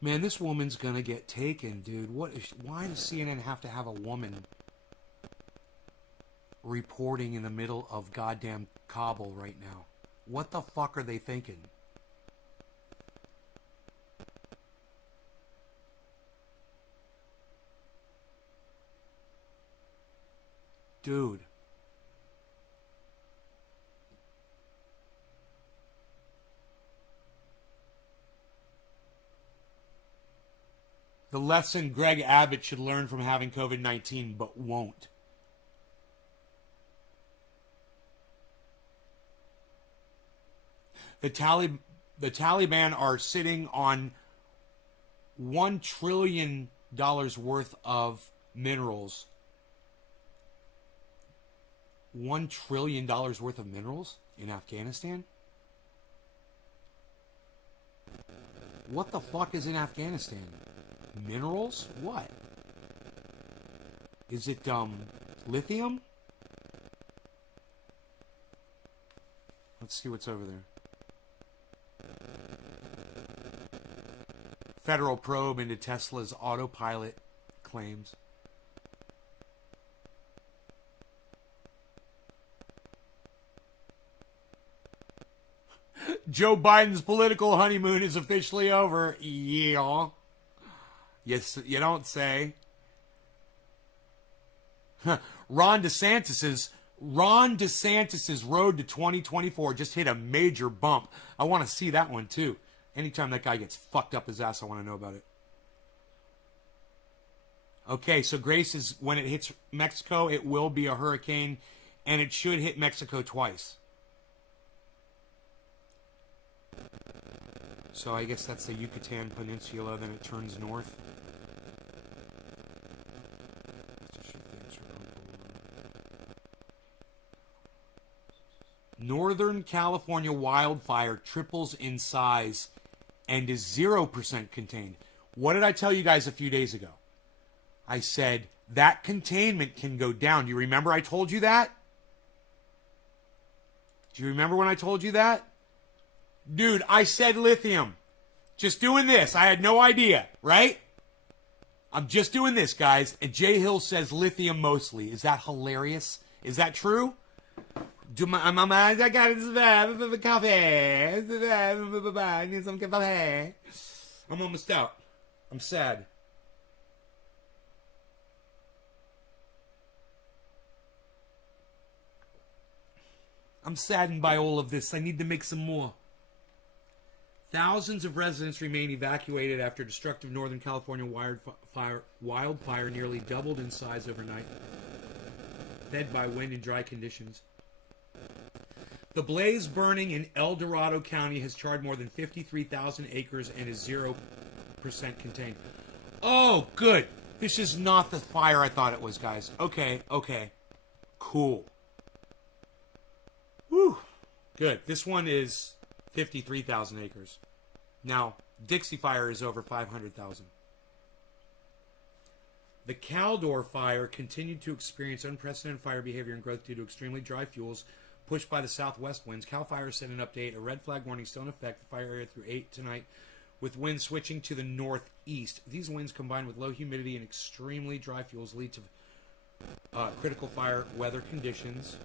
Man, this woman's gonna get taken, dude. Why does CNN have to have a woman reporting in the middle of goddamn Kabul right now? What the fuck are they thinking? Dude. The lesson Greg Abbott should learn from having COVID-19, but won't. The Taliban are sitting on $1 trillion worth of minerals. $1 trillion worth of minerals in Afghanistan? What the fuck is in Afghanistan? Minerals? What? Is it, lithium? Let's see what's over there. Federal probe into Tesla's autopilot claims. Joe Biden's political honeymoon is officially over. Yeah. Yes, you don't say. Ron DeSantis's road to 2024 just hit a major bump. I want to see that one too. Anytime that guy gets fucked up his ass, I want to know about it. Okay, so Grace is, when it hits Mexico, it will be a hurricane, and it should hit Mexico twice. So I guess that's the Yucatan Peninsula, then it turns north. Northern California wildfire triples in size and is 0% contained. What did I tell you guys a few days ago? I said that containment can go down. Do you remember I told you that? Do you remember when I told you that? Dude, I said lithium. Just doing this. I had no idea, right? I'm just doing this, guys. And Jay Hill says lithium mostly. Is that hilarious? Is that true? I got coffee. I need some coffee. I'm almost out. I'm sad. I'm saddened by all of this. I need to make some more. Thousands of residents remain evacuated after destructive Northern California wildfire nearly doubled in size overnight, fed by wind and dry conditions. The blaze burning in El Dorado County has charred more than 53,000 acres and is 0% contained. Oh, good. This is not the fire I thought it was, guys. Okay. Cool. Whew. Good. This one is 53,000 acres. Now, Dixie Fire is over 500,000. The Caldor Fire continued to experience unprecedented fire behavior and growth due to extremely dry fuels pushed by the southwest winds. Cal Fire sent an update. A red flag warning still in effect. The fire area through 8 tonight, with winds switching to the northeast. These winds combined with low humidity and extremely dry fuels lead to critical fire weather conditions.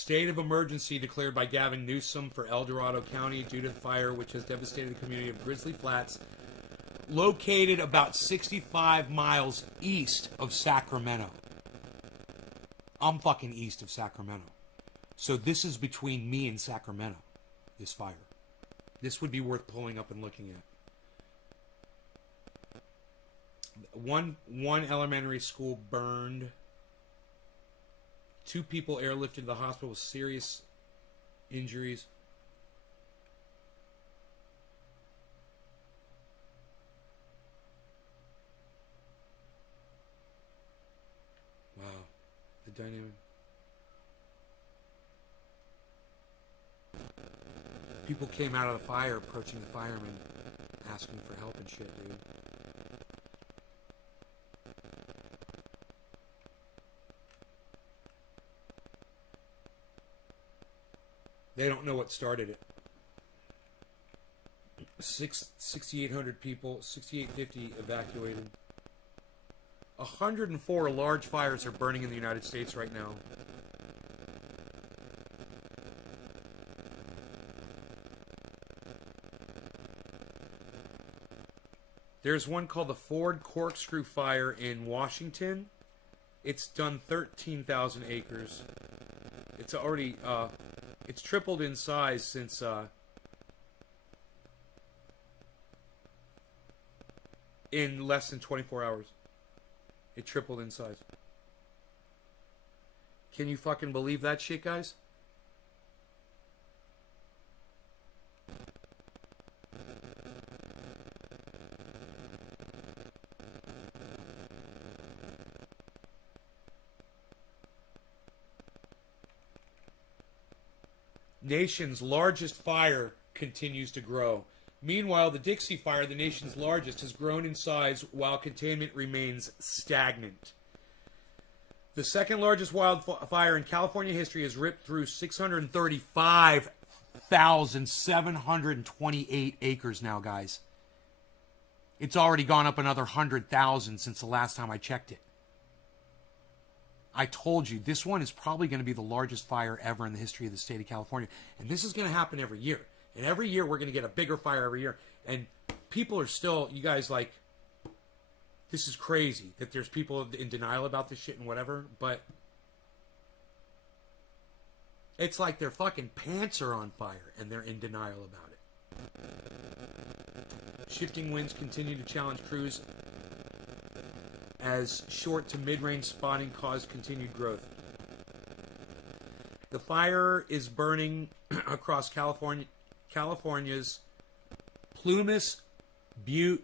State of emergency declared by Gavin Newsom for El Dorado County due to the fire which has devastated the community of Grizzly Flats, located about 65 miles east of Sacramento. I'm fucking east of Sacramento. So this is between me and Sacramento, this fire. This would be worth pulling up and looking at. One elementary school burned. 2 people airlifted to the hospital with serious injuries. Wow. The dynamic. People came out of the fire approaching the firemen, asking for help and shit, dude. They don't know what started it. 6,800 people, 6,850 evacuated. 104 large fires are burning in the United States right now. There's one called the Ford Corkscrew Fire in Washington. It's done 13,000 acres. It's already, it's tripled in size since, in less than 24 hours. It tripled in size. Can you fucking believe that shit, guys? Nation's largest fire continues to grow. Meanwhile, the Dixie Fire, the nation's largest, has grown in size while containment remains stagnant. The second largest wildfire in California history has ripped through 635,728 acres now, guys. It's already gone up another 100,000 since the last time I checked it. I told you, this one is probably going to be the largest fire ever in the history of the state of California. And this is going to happen every year. And every year we're going to get a bigger fire every year. And people are still, you guys, like, this is crazy that there's people in denial about this shit and whatever. But it's like their fucking pants are on fire and they're in denial about it. Shifting winds continue to challenge crews as short to mid-range spotting caused continued growth. The fire is burning across California's Plumas, Butte,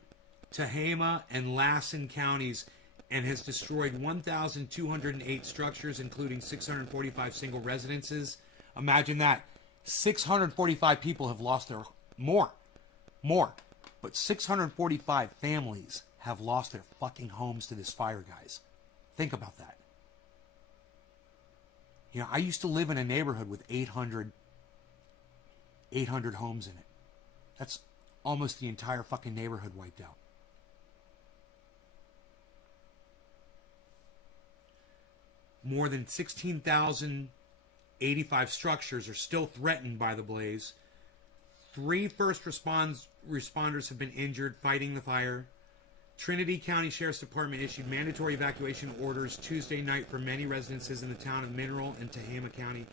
Tehama, and Lassen counties and has destroyed 1,208 structures, including 645 single residences. Imagine that. 645 people have lost their... More. But 645 families have lost their fucking homes to this fire, guys. Think about that. You know, I used to live in a neighborhood with 800 homes in it. That's almost the entire fucking neighborhood wiped out. More than 16,085 structures are still threatened by the blaze. 3 first responders have been injured fighting the fire. Trinity County Sheriff's Department issued mandatory evacuation orders Tuesday night for many residences in the town of Mineral and Tehama County.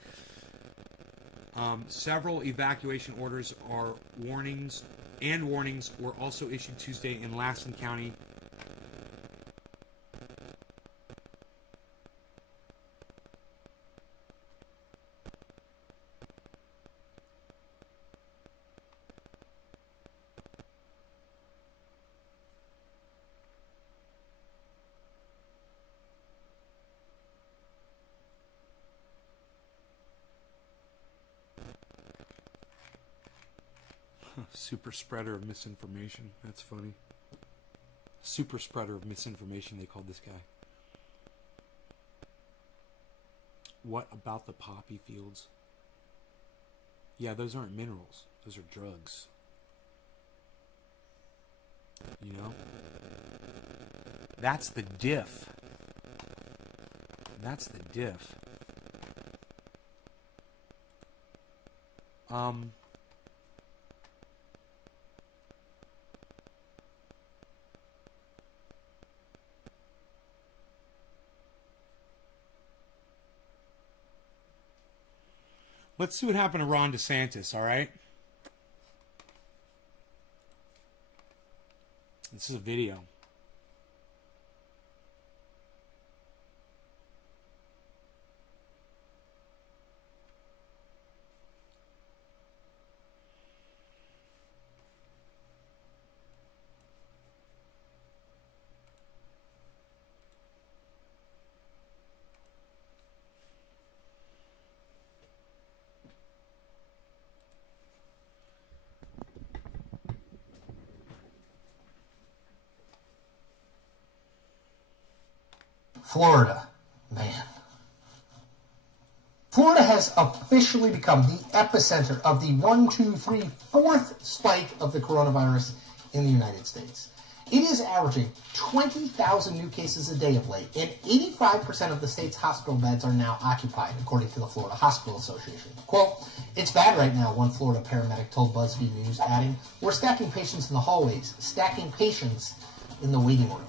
Several evacuation orders are warnings were also issued Tuesday in Lassen County. Super spreader of misinformation. That's funny. Super spreader of misinformation, they called this guy. What about the poppy fields? Yeah, those aren't minerals. Those are drugs. You know? That's the diff. That's the diff. Let's see what happened to Ron DeSantis, all right? This is a video. Florida, man. Florida has officially become the epicenter of the 4th spike of the coronavirus in the United States. It is averaging 20,000 new cases a day of late, and 85% of the state's hospital beds are now occupied, according to the Florida Hospital Association. Quote, "It's bad right now," one Florida paramedic told BuzzFeed News, adding, "We're stacking patients in the hallways, stacking patients in the waiting room."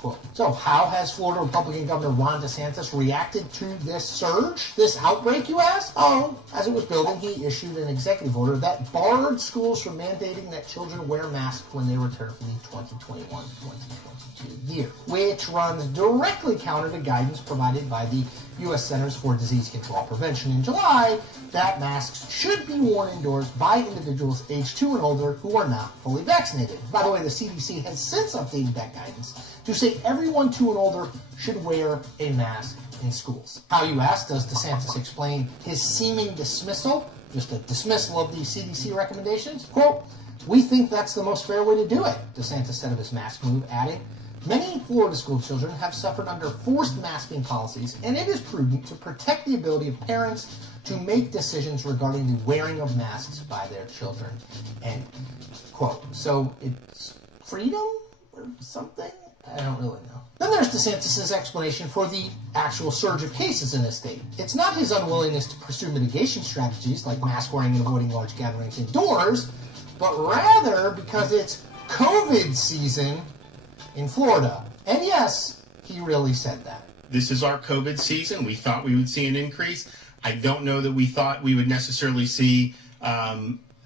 Quote. So how has Florida Republican Governor Ron DeSantis reacted to this surge, this outbreak, you ask? Oh, as it was building, he issued an executive order that barred schools from mandating that children wear masks when they return for the 2021-2022 year, which runs directly counter to guidance provided by the U.S. Centers for Disease Control and Prevention in July that masks should be worn indoors by individuals age 2 and older who are not fully vaccinated. By the way, the CDC has since updated that guidance to say everyone 2 and older should wear a mask in schools. How, you ask, does DeSantis explain his seeming dismissal, just a dismissal of the CDC recommendations? Quote, "We think that's the most fair way to do it," DeSantis said of his mask move, adding, "Many Florida school children have suffered under forced masking policies, and it is prudent to protect the ability of parents to make decisions regarding the wearing of masks by their children." End quote. So it's freedom or something? I don't really know. Then there's DeSantis' explanation for the actual surge of cases in his state. It's not his unwillingness to pursue mitigation strategies like mask wearing and avoiding large gatherings indoors, but rather because it's COVID season in Florida. And yes, he really said that. This is our COVID season. We thought we would see an increase. I don't know that we thought we would necessarily see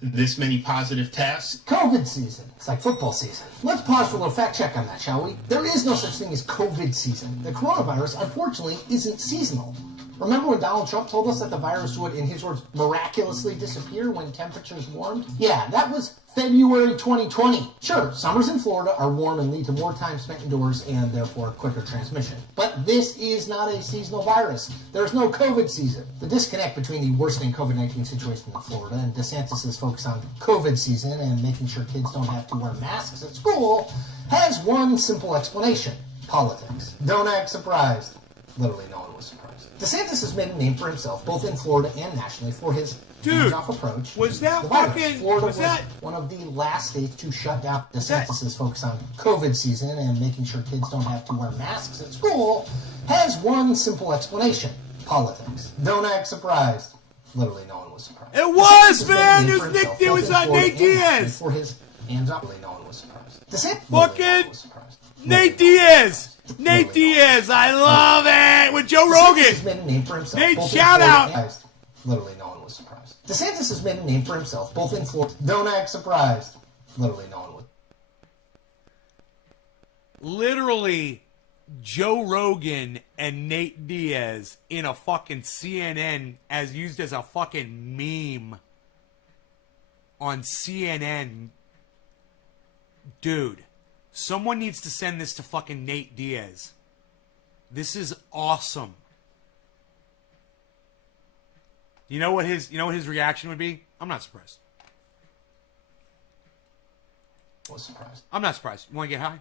this many positive tests. COVID season. It's like football season. Let's pause for a little fact check on that, shall we? There is no such thing as COVID season. The coronavirus, unfortunately, isn't seasonal. Remember when Donald Trump told us that the virus would, in his words, miraculously disappear when temperatures warmed? Yeah, that was February 2020. Sure, summers in Florida are warm and lead to more time spent indoors and therefore quicker transmission. But this is not a seasonal virus. There's no COVID season. The disconnect between the worsening COVID-19 situation in Florida and DeSantis' focus on COVID season and making sure kids don't have to wear masks at school has one simple explanation: politics. Don't act surprised. Literally no one was surprised. DeSantis has made a name for himself, both in Florida and nationally, for his hands-off approach. Was that to the virus. fucking... Florida was that... one of the last states to shut down. DeSantis' focus on COVID season and making sure kids don't have to wear masks at school has one simple explanation: politics. Don't act surprised. Literally no one was surprised. It was, man! It was Nate Diaz! For his hands-off, no one was surprised. DeSantis, fucking Nate Diaz! Nate Diaz, I love it! With Joe Rogan! DeSantis has made a name for himself. Nate, shout out! Literally no one was surprised. DeSantis has made a name for himself, both in Florida. Don't act surprised. Literally no one was. Literally, Joe Rogan and Nate Diaz in a fucking CNN as used as a fucking meme on CNN. Dude. Someone needs to send this to fucking Nate Diaz. This is awesome. You know what his reaction would be? I'm not surprised. Was surprised. I'm not surprised. You want to get high?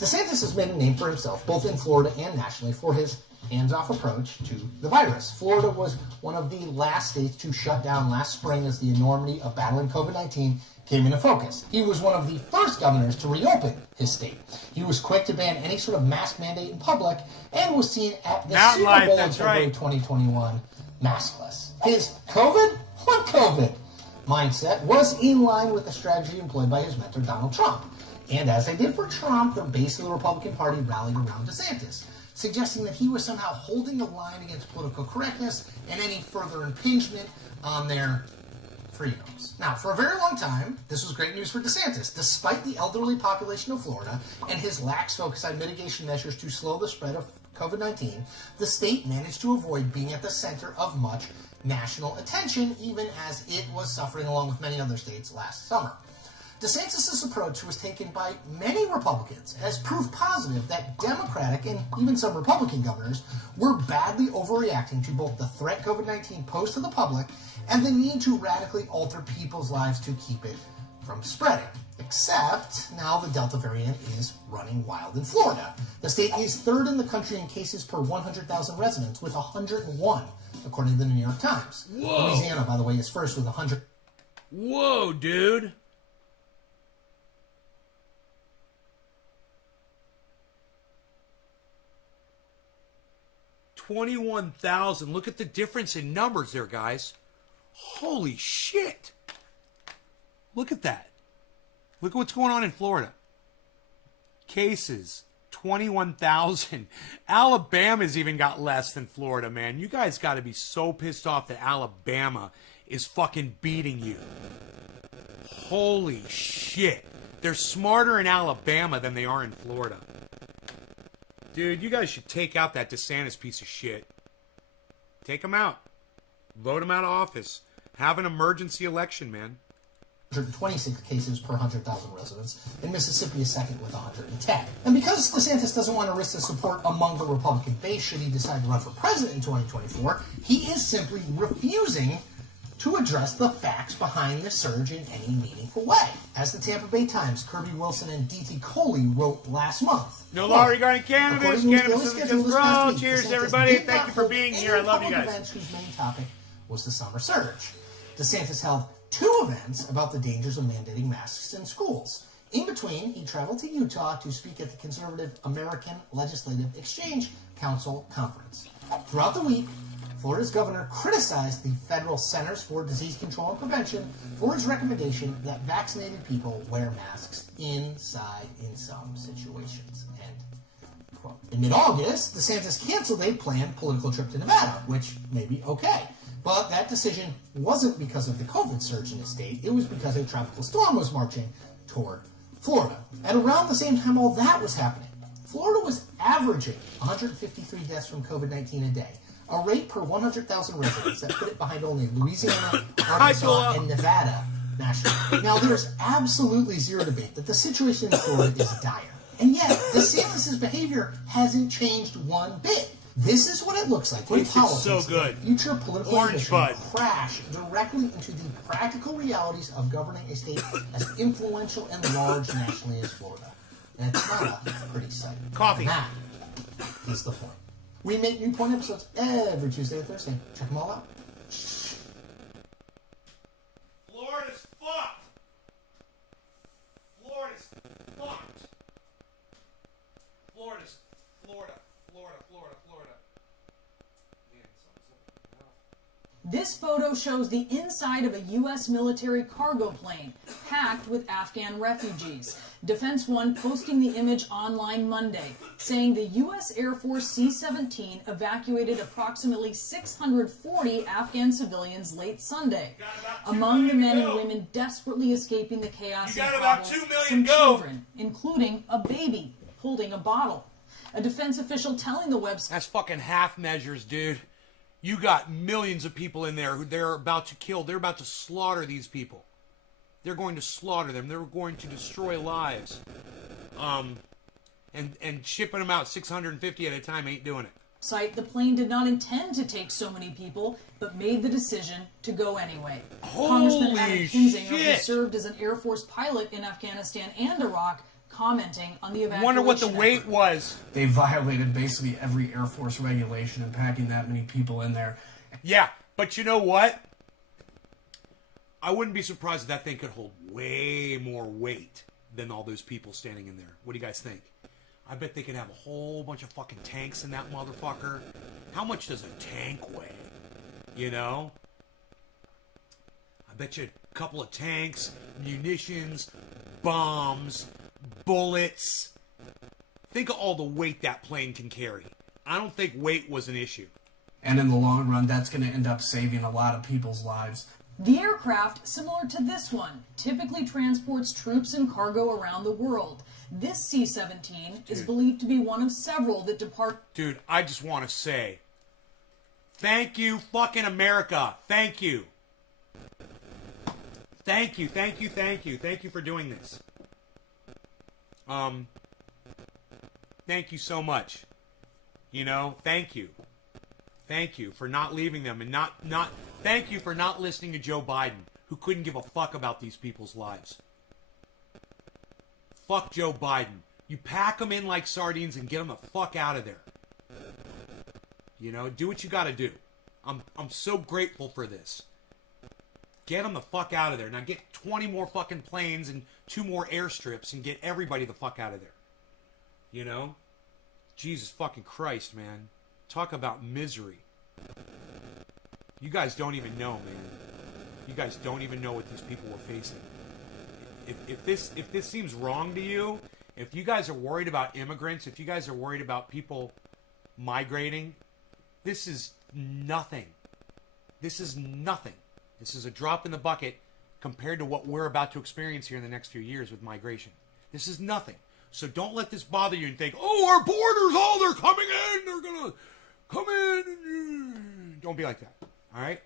DeSantis has made a name for himself, both in Florida and nationally, for his hands-off approach to the virus. Florida was one of the last states to shut down last spring as the enormity of battling COVID-19 came into focus. He was one of the first governors to reopen his state. He was quick to ban any sort of mask mandate in public and was seen at the Super Bowl in February 2021 maskless. His COVID? What COVID? Mindset was in line with the strategy employed by his mentor, Donald Trump. And as they did for Trump, the base of the Republican Party rallied around DeSantis, suggesting that he was somehow holding the line against political correctness and any further impingement on their freedoms. Now, for a very long time, this was great news for DeSantis. Despite the elderly population of Florida and his lax focus on mitigation measures to slow the spread of COVID-19, the state managed to avoid being at the center of much national attention, even as it was suffering along with many other states last summer. DeSantis' approach was taken by many Republicans as proof positive that Democratic and even some Republican governors were badly overreacting to both the threat COVID-19 posed to the public and the need to radically alter people's lives to keep it from spreading. Except now the Delta variant is running wild in Florida. The state is third in the country in cases per 100,000 residents with 101, according to the New York Times. Whoa. Louisiana, by the way, is first with 100. Whoa, dude. $21,000. Look at the difference in numbers there, guys. Holy shit. Look at that. Look at what's going on in Florida. Cases, 21,000. Alabama's even got less than Florida, man. You guys got to be so pissed off that Alabama is fucking beating you. Holy shit. They're smarter in Alabama than they are in Florida. Dude, you guys should take out that DeSantis piece of shit. Take him out. Vote him out of office. Have an emergency election, man. 126 cases per 100,000 residents, and Mississippi is second with 110. And because DeSantis doesn't want to risk the support among the Republican base should he decide to run for president in 2024, he is simply refusing to address the facts behind the surge in any meaningful way. As the Tampa Bay Times, Kirby Wilson and D.T. Coley wrote last month. No law regarding cannabis. Cannabis is just for all. Cheers, DeSantis everybody. did Thank not you for hold being any here. I love you public guys. events whose main topic was the summer surge. DeSantis held 2 events about the dangers of mandating masks in schools. In between, he traveled to Utah to speak at the conservative American Legislative Exchange Council conference. Throughout the week, Florida's governor criticized the federal Centers for Disease Control and Prevention for its recommendation that vaccinated people wear masks inside in some situations. End quote. In mid-August, DeSantis canceled a planned political trip to Nevada, which may be okay. But that decision wasn't because of the COVID surge in the state. It was because a tropical storm was marching toward Florida. At around the same time all that was happening, Florida was averaging 153 deaths from COVID-19 a day, a rate per 100,000 residents that put it behind only Louisiana, Arkansas, and Nevada nationally. Now, there's absolutely zero debate that the situation in Florida is dire. And yet, DeSantis' behavior hasn't changed one bit. This is what it looks like when Tastes politics so good. and future political Orange ambition bud. crash directly into the practical realities of governing a state as influential and large nationally as Florida. And it's not a pretty sight. Coffee. That is the point. We make new point episodes every Tuesday and Thursday. Check them all out. Florida's fucked. Florida's fucked. Florida's Florida. This photo shows the inside of a U.S. military cargo plane packed with Afghan refugees. Defense One posting the image online Monday, saying the U.S. Air Force C-17 evacuated approximately 640 Afghan civilians late Sunday. Among the men and women desperately escaping the chaos and hobble, some children, including a baby holding a bottle. A defense official telling the website... That's fucking half measures, dude. You got millions of people in there who they're about to kill. They're about to slaughter these people. They're going to slaughter them. They're going to destroy lives. And shipping them out 650 at a time ain't doing it. The plane did not intend to take so many people, but made the decision to go anyway. Holy Congressman Adam Kinzinger, who shit. served as an Air Force pilot in Afghanistan and Iraq, commenting on the evacuation. Wonder what the weight effort. was. They violated basically every Air Force regulation and packing that many people in there. Yeah, but you know what? I wouldn't be surprised if that thing could hold way more weight than all those people standing in there. What do you guys think? I bet they could have a whole bunch of fucking tanks in that motherfucker. How much does a tank weigh? You know? I bet you a couple of tanks, munitions, bombs, bullets. Think of all the weight that plane can carry. I don't think weight was an issue. And in the long run, that's going to end up saving a lot of people's lives. The aircraft, similar to this one, typically transports troops and cargo around the world. This C-17 is believed to be one of several that depart. Dude, I just want to say, thank you, fucking America. Thank you. Thank you, thank you, thank you. Thank you for doing this. Thank you so much. You know, thank you. Thank you for not leaving them and not thank you for not listening to Joe Biden, who couldn't give a fuck about these people's lives. Fuck Joe Biden. You pack them in like sardines and get them the fuck out of there. You know, do what you got to do. I'm so grateful for this. Get them the fuck out of there. Now get 20 more fucking planes and 2 more airstrips and get everybody the fuck out of there. You know? Jesus fucking Christ, man. Talk about misery. You guys don't even know, man. You guys don't even know what these people were facing. If this seems wrong to you, if you guys are worried about immigrants, if you guys are worried about people migrating, this is nothing. This is nothing. This is a drop in the bucket compared to what we're about to experience here in the next few years with migration. This is nothing. So don't let this bother you and think, oh, our borders, oh, they're coming in. They're going to come in. Don't be like that. All right?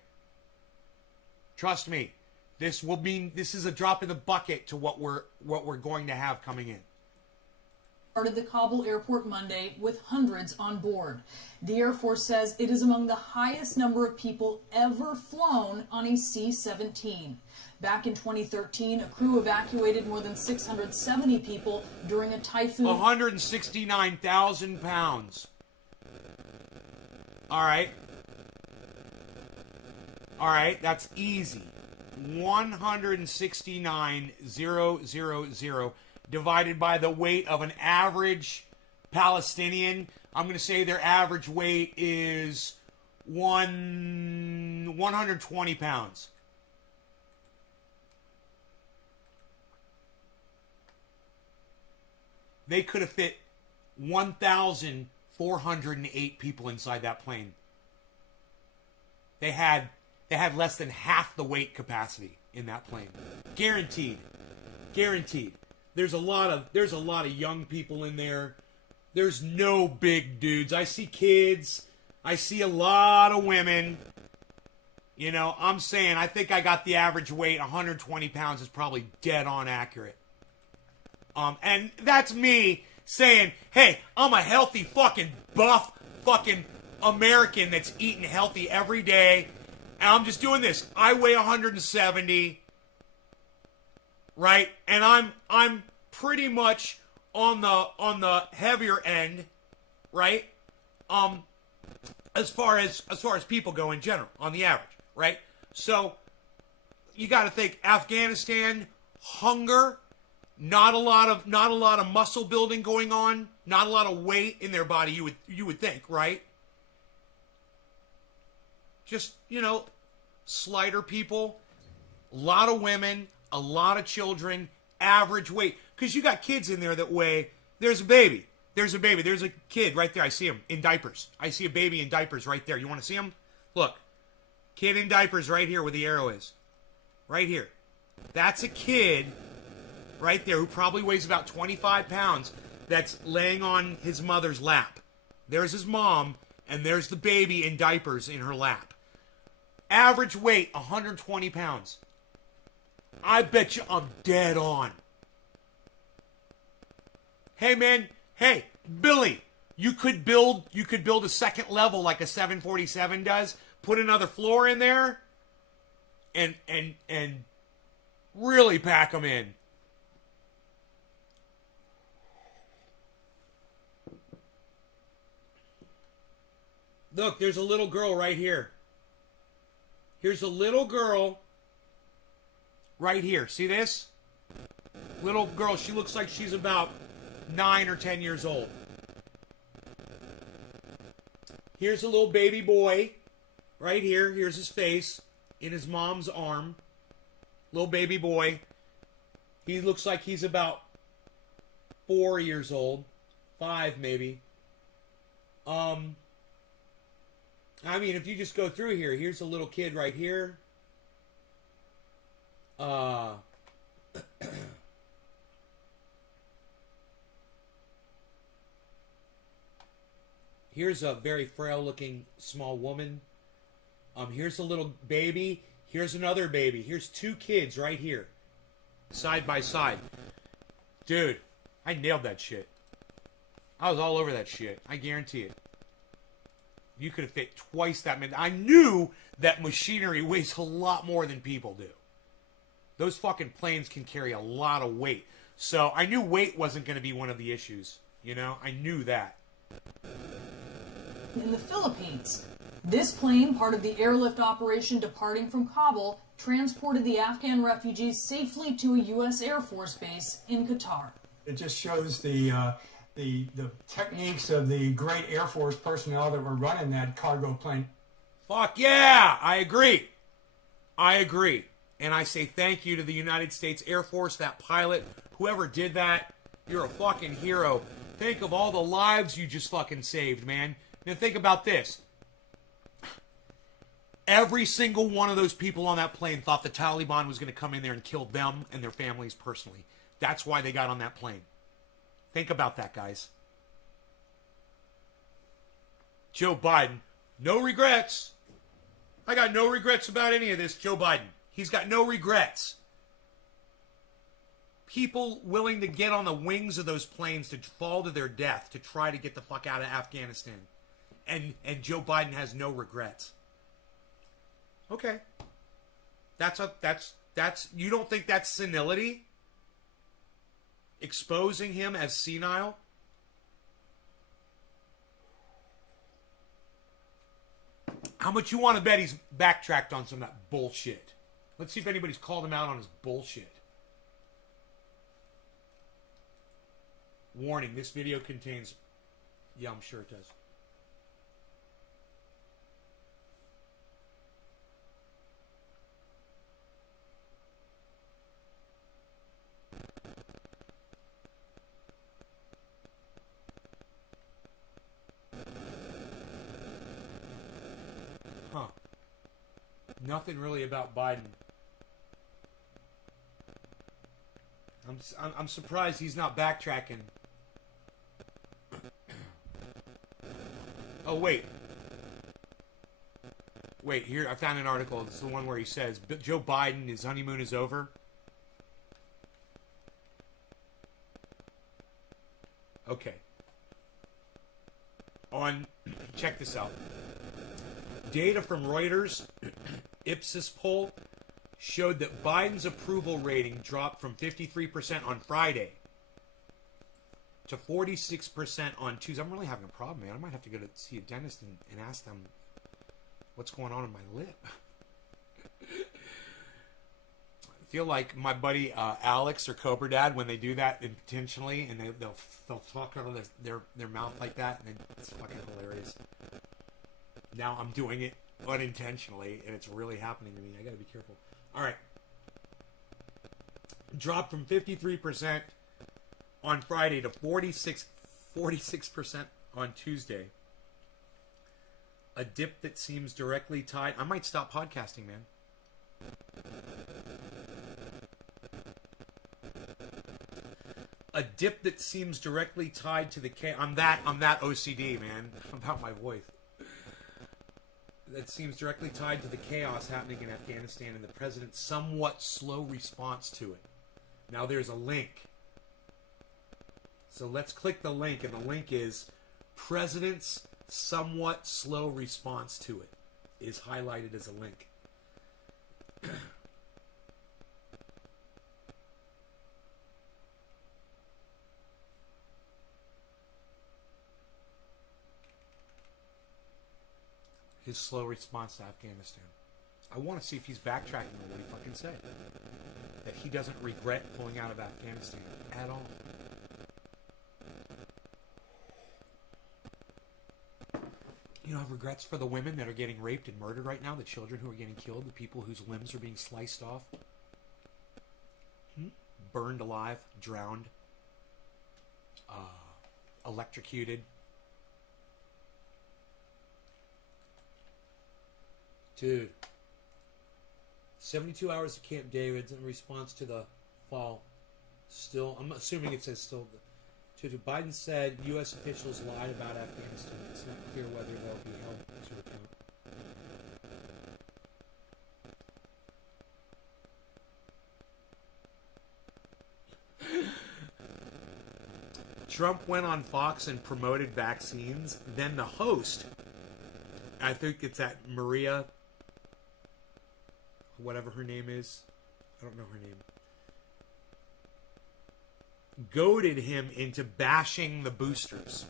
Trust me. This is a drop in the bucket to what we're going to have coming in. Started the Kabul airport Monday with hundreds on board. The Air Force says it is among the highest number of people ever flown on a C-17. Back in 2013, a crew evacuated more than 670 people during a typhoon. 169,000 pounds. All right. All right, that's easy. 169,000 divided by the weight of an average Palestinian. I'm going to say their average weight is 120 pounds. They could have fit 1,408 people inside that plane. They had less than half the weight capacity in that plane. Guaranteed. Guaranteed. There's a lot of young people in there. There's no big dudes. I see kids. I see a lot of women. You know, I'm saying I think I got the average weight. 120 pounds is probably dead on accurate. And that's me saying, hey, I'm a healthy fucking buff fucking American that's eating healthy every day. And I'm just doing this. I weigh 170, right? And I'm pretty much on the heavier end, right? As far as people go in general, on the average, right? So you got to think Afghanistan, hunger, not a lot of muscle building going on, not a lot of weight in their body. You would think, right? Just, you know, slighter people, a lot of women, a lot of children, average weight. Because you got kids in there that weigh, there's a baby. There's a kid right there. I see him in diapers. I see a baby in diapers right there. You want to see him? Look. Kid in diapers right here where the arrow is. Right here. That's a kid right there who probably weighs about 25 pounds that's laying on his mother's lap. There's his mom, and there's the baby in diapers in her lap. Average weight, 120 pounds. I bet you I'm dead on. Hey, man. Hey, Billy. You could build a second level like a 747 does. Put another floor in there. And really pack them in. Look, there's a little girl right here. Here's a little girl right here. See this? Little girl. She looks like she's about 9 or 10 years old. Here's a little baby boy Right here. Here's his face in his mom's arm. Little baby boy. He looks like he's about 4 years old. 5 maybe. I mean, if you just go through here, here's a little kid right here. Here's a very frail-looking small woman. Here's a little baby. Here's another baby. Here's 2 kids right here, side by side. Dude, I nailed that shit. I was all over that shit. I guarantee it. You could have fit twice that many. I knew that machinery weighs a lot more than people do. Those fucking planes can carry a lot of weight. So I knew weight wasn't going to be one of the issues. You know, I knew that. In the Philippines, this plane, part of the airlift operation departing from Kabul, transported the Afghan refugees safely to a U.S. Air Force base in Qatar. It just shows the techniques of the great Air Force personnel that were running that cargo plane. Fuck yeah! I agree. I agree. And I say thank you to the United States Air Force, that pilot, whoever did that. You're a fucking hero. Think of all the lives you just fucking saved, man. Now think about this. Every single one of those people on that plane thought the Taliban was going to come in there and kill them and their families personally. That's why they got on that plane. Think about that, guys. Joe Biden, no regrets. I got no regrets about any of this, Joe Biden. He's got no regrets. People willing to get on the wings of those planes to fall to their death to try to get the fuck out of Afghanistan. And Joe Biden has no regrets. Okay. That's you don't think that's senility? Exposing him as senile? How much you want to bet he's backtracked on some of that bullshit? Let's see if anybody's called him out on his bullshit. Warning, this video contains... Yeah, I'm sure it does. Huh. Nothing really about Biden. I'm surprised he's not backtracking. Oh, wait. Wait, here, I found an article. It's the one where he says, Joe Biden, his honeymoon is over. Okay. Check this out. Data from Reuters, Ipsos poll, showed that Biden's approval rating dropped from 53% on Friday to 46% on Tuesday. I'm really having a problem, man. I might have to go to see a dentist and ask them what's going on in my lip. I feel like my buddy Alex or Cobra Dad, when they do that intentionally and they'll fuck out of their mouth like that, and it's fucking hilarious. Now I'm doing it unintentionally, and it's really happening to me. I gotta be careful. All right. Dropped from 53% on Friday to 46% on Tuesday. A dip that seems directly tied... I might stop podcasting, man. A dip that seems directly tied to the... I'm that OCD, man, about my voice. That seems directly tied to the chaos happening in Afghanistan and the president's somewhat slow response to it. Now there's a link. So let's click the link, and the link is President's somewhat slow response to it is highlighted as a link. His slow response to Afghanistan. I want to see if he's backtracking on what he fucking said. That he doesn't regret pulling out of Afghanistan at all. you know, have regrets for the women that are getting raped and murdered right now, the children who are getting killed, the people whose limbs are being sliced off, burned alive, drowned, electrocuted. Dude, 72 hours of Camp David in response to the fall. Still, I'm assuming it says still. Biden said U.S. officials lied about Afghanistan. It's not clear whether they'll be held to account. Trump went on Fox and promoted vaccines. Then the host, I think it's that Maria, whatever her name is, I don't know her name, goaded him into bashing the boosters.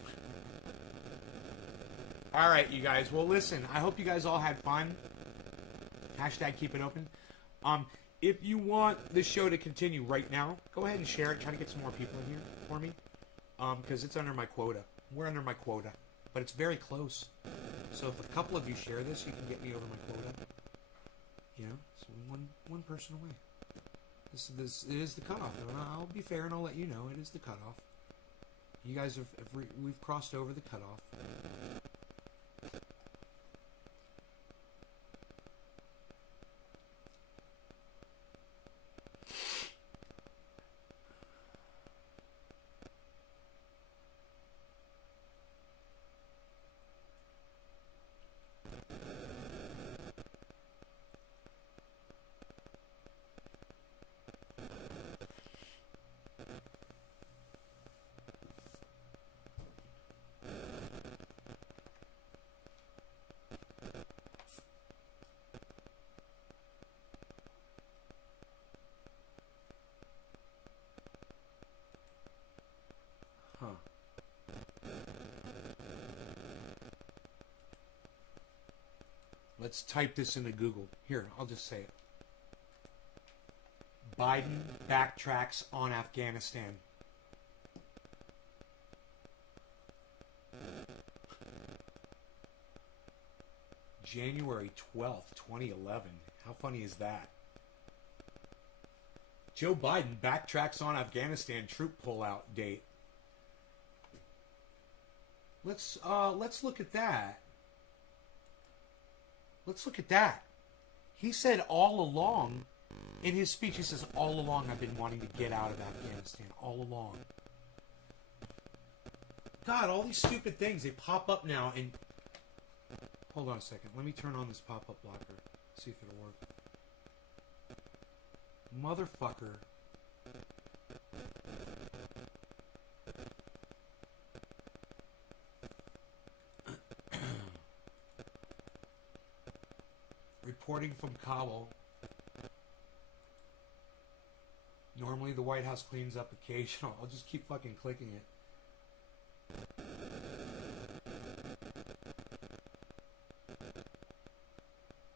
All right, you guys. Well, listen, I hope you guys all had fun. Hashtag keep it open. If you want this show to continue right now, go ahead and share it. Try to get some more people in here for me. Because it's under my quota. We're under my quota. But it's very close. So if a couple of you share this, you can get me over my quota. You know, so one person away. This it is the cutoff. And I'll be fair and I'll let you know it is the cutoff. You guys we've crossed over the cutoff. Let's type this into Google. Here, I'll just say it. Biden backtracks on Afghanistan. January 12th, 2011. How funny is that? Joe Biden backtracks on Afghanistan troop pullout date. Let's look at that. Let's look at that. He said all along, in his speech, he says, all along I've been wanting to get out of Afghanistan. All along. God, all these stupid things, they pop up now and... Hold on a second. Let me turn on this pop-up blocker. See if it'll work. Motherfucker. Reporting from Kabul. Normally the White House cleans up occasional. I'll just keep fucking clicking it.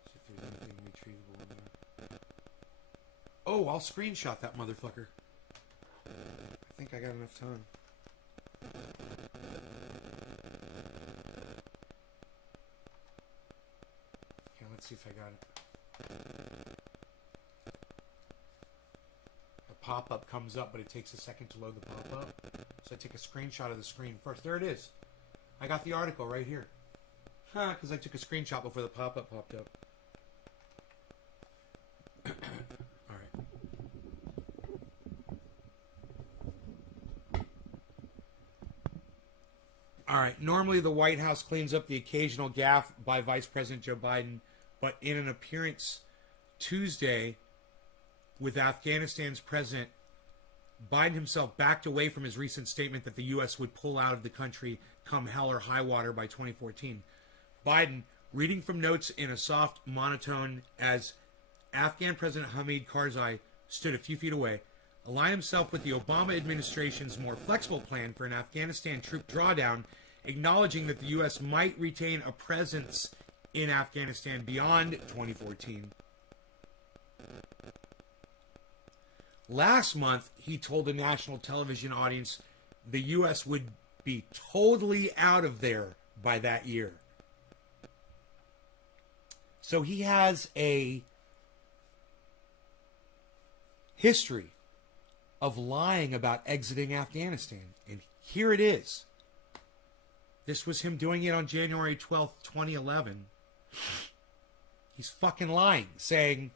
See if there's anything retrievable in there. Oh, I'll screenshot that motherfucker. I think I got enough time. Let's see if I got it. A pop-up comes up, but it takes a second to load the pop-up. So I take a screenshot of the screen first. There it is. I got the article right here. Because I took a screenshot before the pop-up popped up. Alright. Alright, normally the White House cleans up the occasional gaffe by Vice President Joe Biden. But in an appearance Tuesday with Afghanistan's president, Biden himself backed away from his recent statement that the U.S. would pull out of the country come hell or high water by 2014. Biden, reading from notes in a soft monotone as Afghan President Hamid Karzai stood a few feet away, aligned himself with the Obama administration's more flexible plan for an Afghanistan troop drawdown, acknowledging that the U.S. might retain a presence in Afghanistan beyond 2014. Last month, he told a national television audience the U.S. would be totally out of there by that year. So he has a history of lying about exiting Afghanistan. And here it is. This was him doing it on January 12th, 2011. He's fucking lying, saying,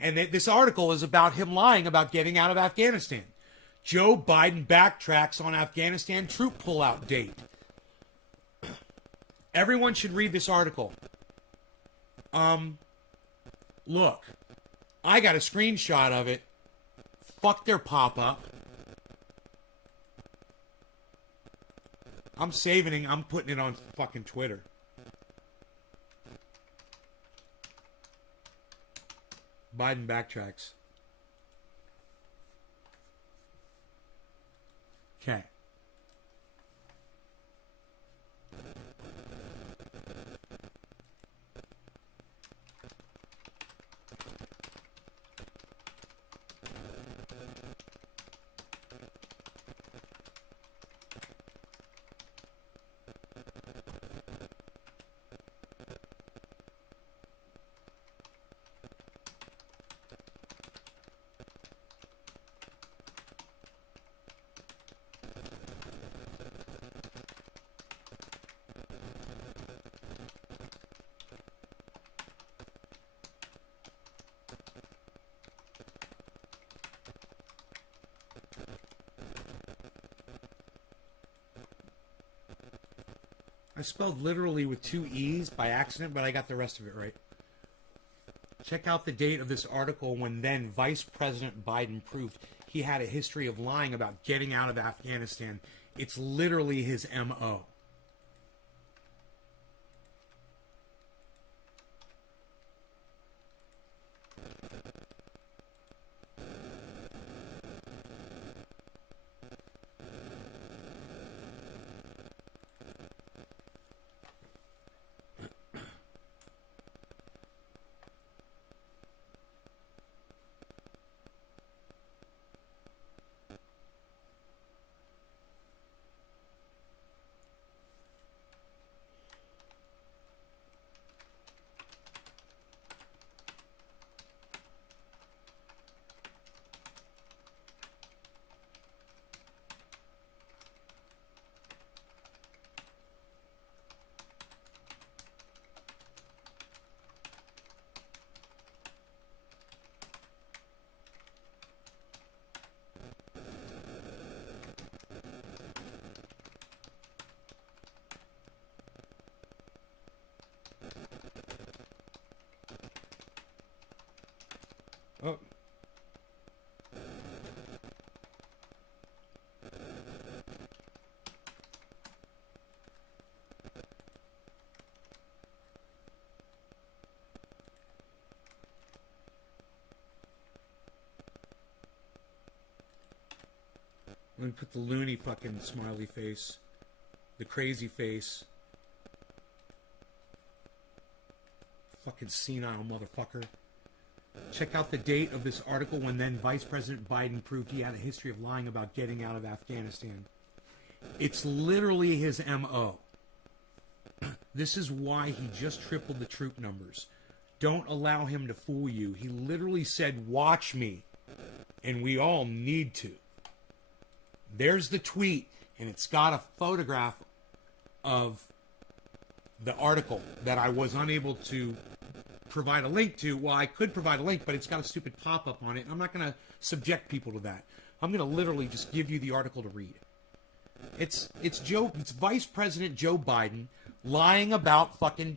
and this article is about him lying about getting out of Afghanistan. Joe Biden backtracks on Afghanistan troop pullout date. Everyone should read this article. Look, I got a screenshot of it. Fuck their pop-up. I'm saving it. I'm putting it on fucking Twitter. Biden backtracks. Okay. I spelled literally with 2 E's by accident, but I got the rest of it right. Check out the date of this article when then Vice President Biden proved he had a history of lying about getting out of Afghanistan. It's literally his MO. Oh. Let me put the loony fucking smiley face. The crazy face. Fucking senile motherfucker. Check out the date of this article when then Vice President Biden proved he had a history of lying about getting out of Afghanistan. It's literally his MO. This is why he just tripled the troop numbers. Don't allow him to fool you. He literally said, watch me. And we all need to. There's the tweet, and it's got a photograph of the article that I was unable to provide a link to. Well, I could provide a link, but it's got a stupid pop-up on it, and I'm not going to subject people to that. I'm going to literally just give you the article to read. It's Vice President Joe Biden lying about fucking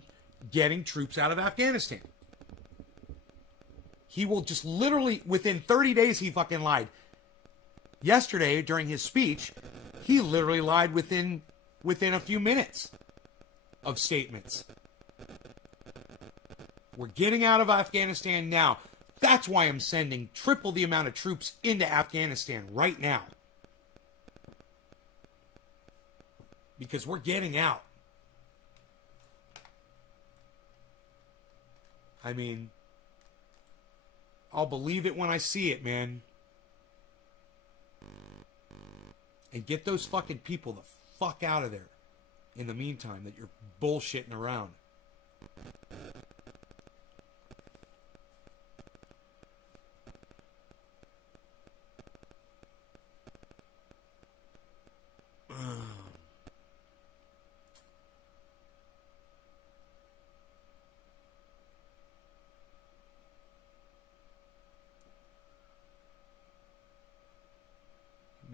getting troops out of Afghanistan. He will just literally, within 30 days, he fucking lied. Yesterday, during his speech, he literally lied within a few minutes of statements. We're getting out of Afghanistan now. That's why I'm sending triple the amount of troops into Afghanistan right now. Because we're getting out. I mean, I'll believe it when I see it, man. And get those fucking people the fuck out of there in the meantime that you're bullshitting around.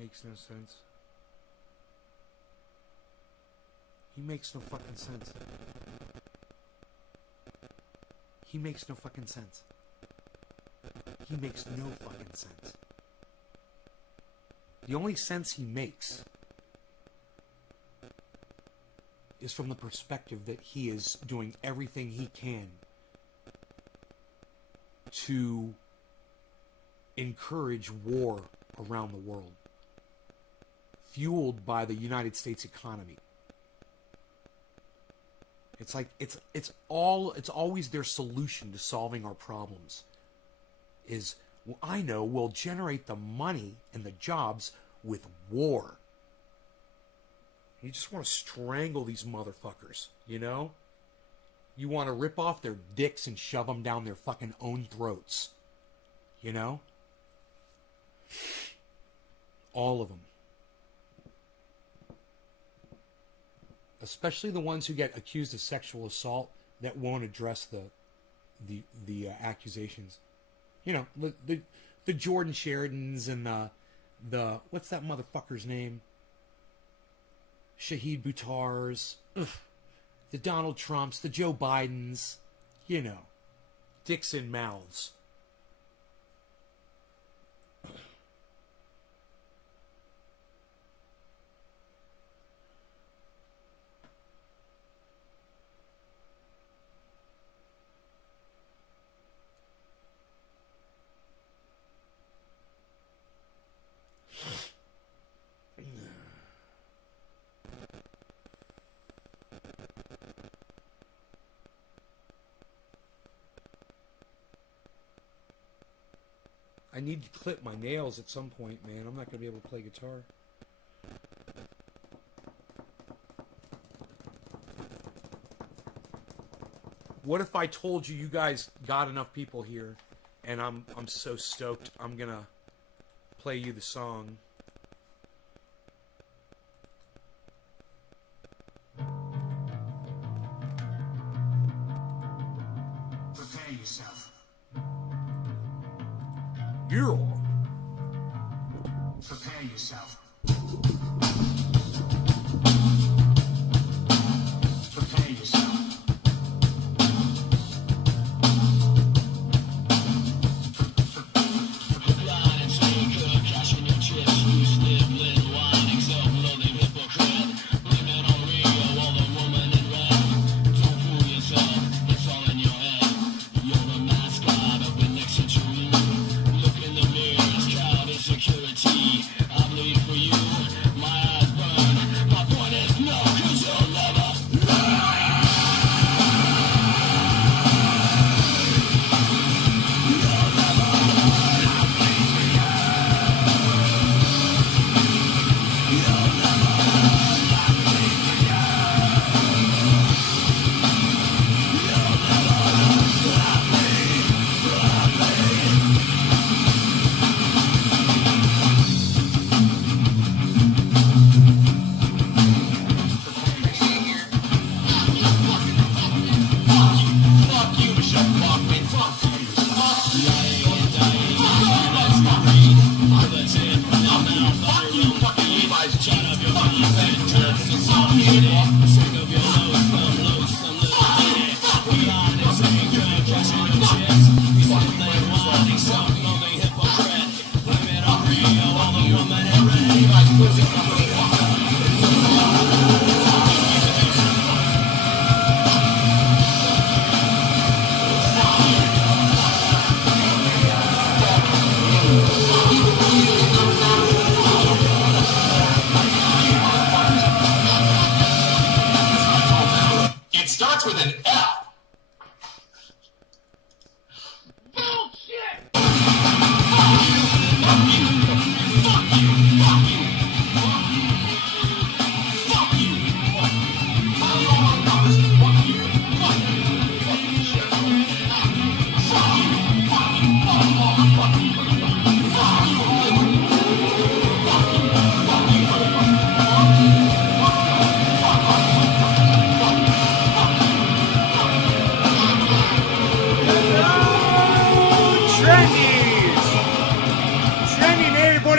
makes no sense. He makes no fucking sense. He makes no fucking sense. He makes no fucking sense. The only sense he makes is from the perspective that he is doing everything he can to encourage war around the world, fueled by the United States economy. It's like it's always their solution to solving our problems is, well, I know we'll generate the money and the jobs with war. You just want to strangle these motherfuckers, you know? You want to rip off their dicks and shove them down their fucking own throats. You know? All of them. Especially the ones who get accused of sexual assault that won't address the accusations. You know, the Jordan Sheridans and the what's that motherfucker's name? Shahid Buttar's, the Donald Trumps, the Joe Bidens, you know, dicks in mouths. I need to clip my nails at some point, man. I'm not going to be able to play guitar. What if I told you you guys got enough people here and I'm so stoked I'm going to play you the song. Prepare yourself. Yeah. Prepare yourself. Prepare yourself.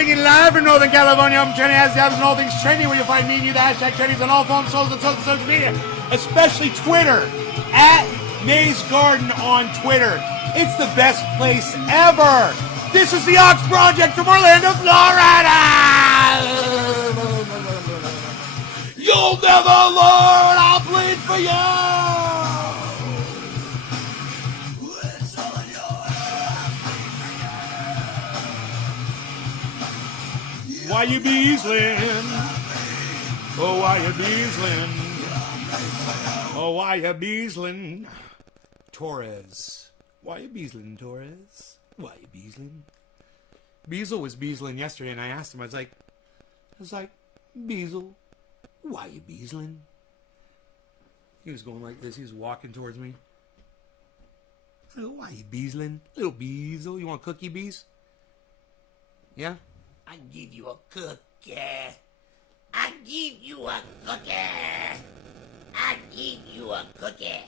Broadcasting in live from Northern California. I'm Trendy Has and all things trendy. Where you find me and you, the hashtag trendies on all phones, social media, especially Twitter, at Maze Garden on Twitter. It's the best place ever. This is the Ox Project from Orlando, Florida. You'll never learn. I'll bleed for you. Why you beasling? Oh, why you beasling? Oh, why you beasling? Torres. Why you beasling, Torres? Why you beasling? Beazle was beasling yesterday, and I asked him, I was like, Beazle, why you beasling? He was going like this. He was walking towards me. Oh, why you beasling? Little Beazle, you want cookie, Bees? Yeah? I give you a cookie. I give you a cookie. I give you a cookie.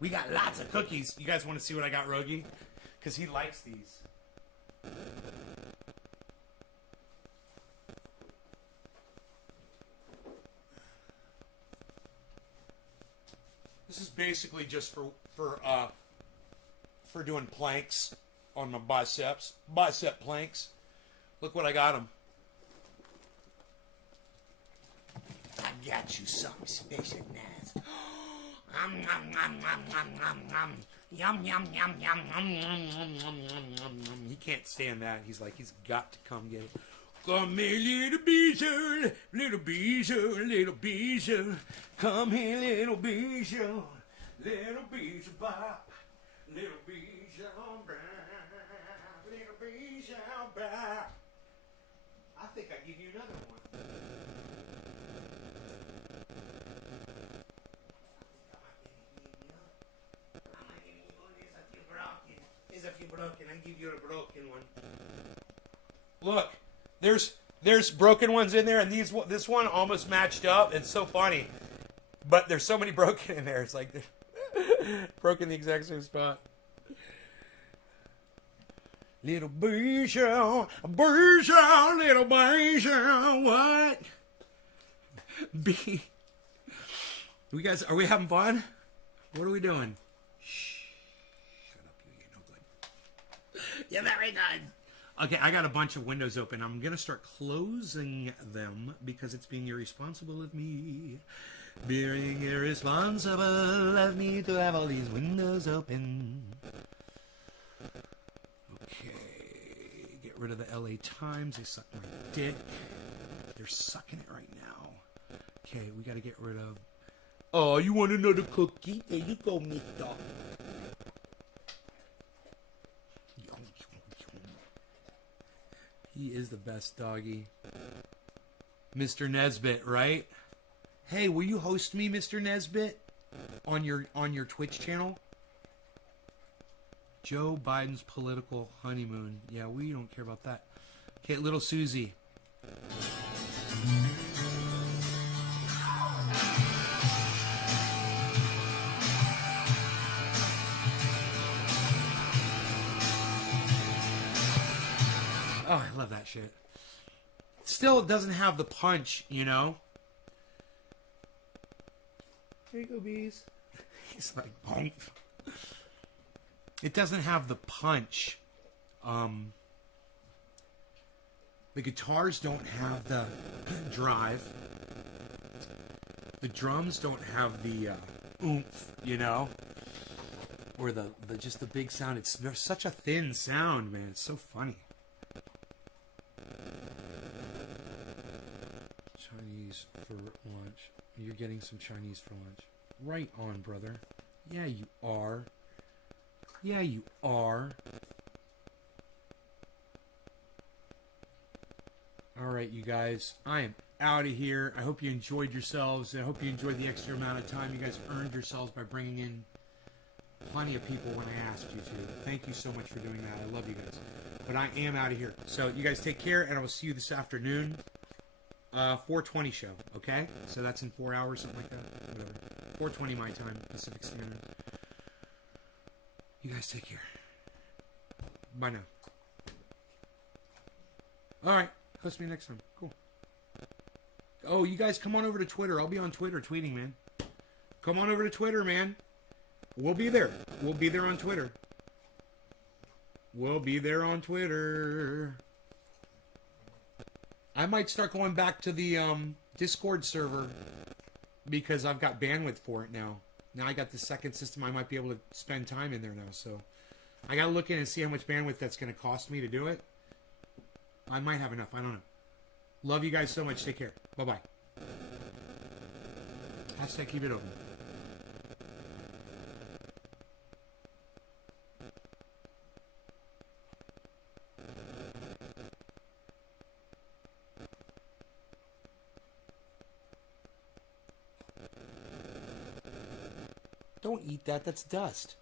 We got lots of cookies. You guys want to see what I got Rogie? Because he likes these. This is basically just for doing planks on my biceps. Bicep planks. Look what I got him. I got you something special, nice. Yum, yum, yum, yum, yum, yum, yum. Yum, yum, yum, yum, yum, yum, yum, yum, yum, yum. He can't stand that. He's like, he's got to come get it. Come here, little Beezer, little Beezer, little Beezer. Come here, little Beezer, little Beezer Bop, little Beezer Bop, little Beezer Bop. I think I give you another one. There's a few broken. I give you a broken one. Look, there's broken ones in there, and this one almost matched up. It's so funny, but there's so many broken in there. It's like they're broken the exact same spot. Little Beezer, little Beezer, what? Are we having fun? What are we doing? Shh. Shut up, you're no good. You're very good. Okay, I got a bunch of windows open. I'm going to start closing them because it's being irresponsible of me. Being irresponsible of me to have all these windows open. Okay, get rid of the LA Times. They suck my dick. They're sucking it right now. Okay, we got to get rid of... Oh, you want another cookie? There you go, mister. He is the best doggy. Mr. Nesbitt, right? Hey, will you host me, Mr. Nesbitt? On your Twitch channel? Joe Biden's political honeymoon. Yeah, we don't care about that. Okay, little Susie. Oh, I love that shit. Still, it doesn't have the punch, you know? There you go, Bees. He's like, bonk. It doesn't have the punch. The guitars don't have the drive. The drums don't have the oomph, you know? Or the just the big sound. There's such a thin sound, man. It's so funny. Chinese for lunch. You're getting some Chinese for lunch. Right on, brother. Yeah, you are. Yeah, you are. All right, you guys. I am out of here. I hope you enjoyed yourselves. I hope you enjoyed the extra amount of time you guys earned yourselves by bringing in plenty of people when I asked you to. Thank you so much for doing that. I love you guys. But I am out of here. So you guys take care, and I will see you this afternoon. 4:20 show, okay? So that's in 4 hours, something like that. Whatever. 4:20 my time, Pacific Standard. You guys take care. Bye now. All right. Post me next time. Cool. Oh, you guys come on over to Twitter. I'll be on Twitter tweeting, man. Come on over to Twitter, man. We'll be there. We'll be there on Twitter. We'll be there on Twitter. I might start going back to the Discord server because I've got bandwidth for it now. Now I got the second system. I might be able to spend time in there now. So I got to look in and see how much bandwidth that's going to cost me to do it. I might have enough. I don't know. Love you guys so much. Take care. Bye-bye. Hashtag keep it open. Don't eat that. That's dust.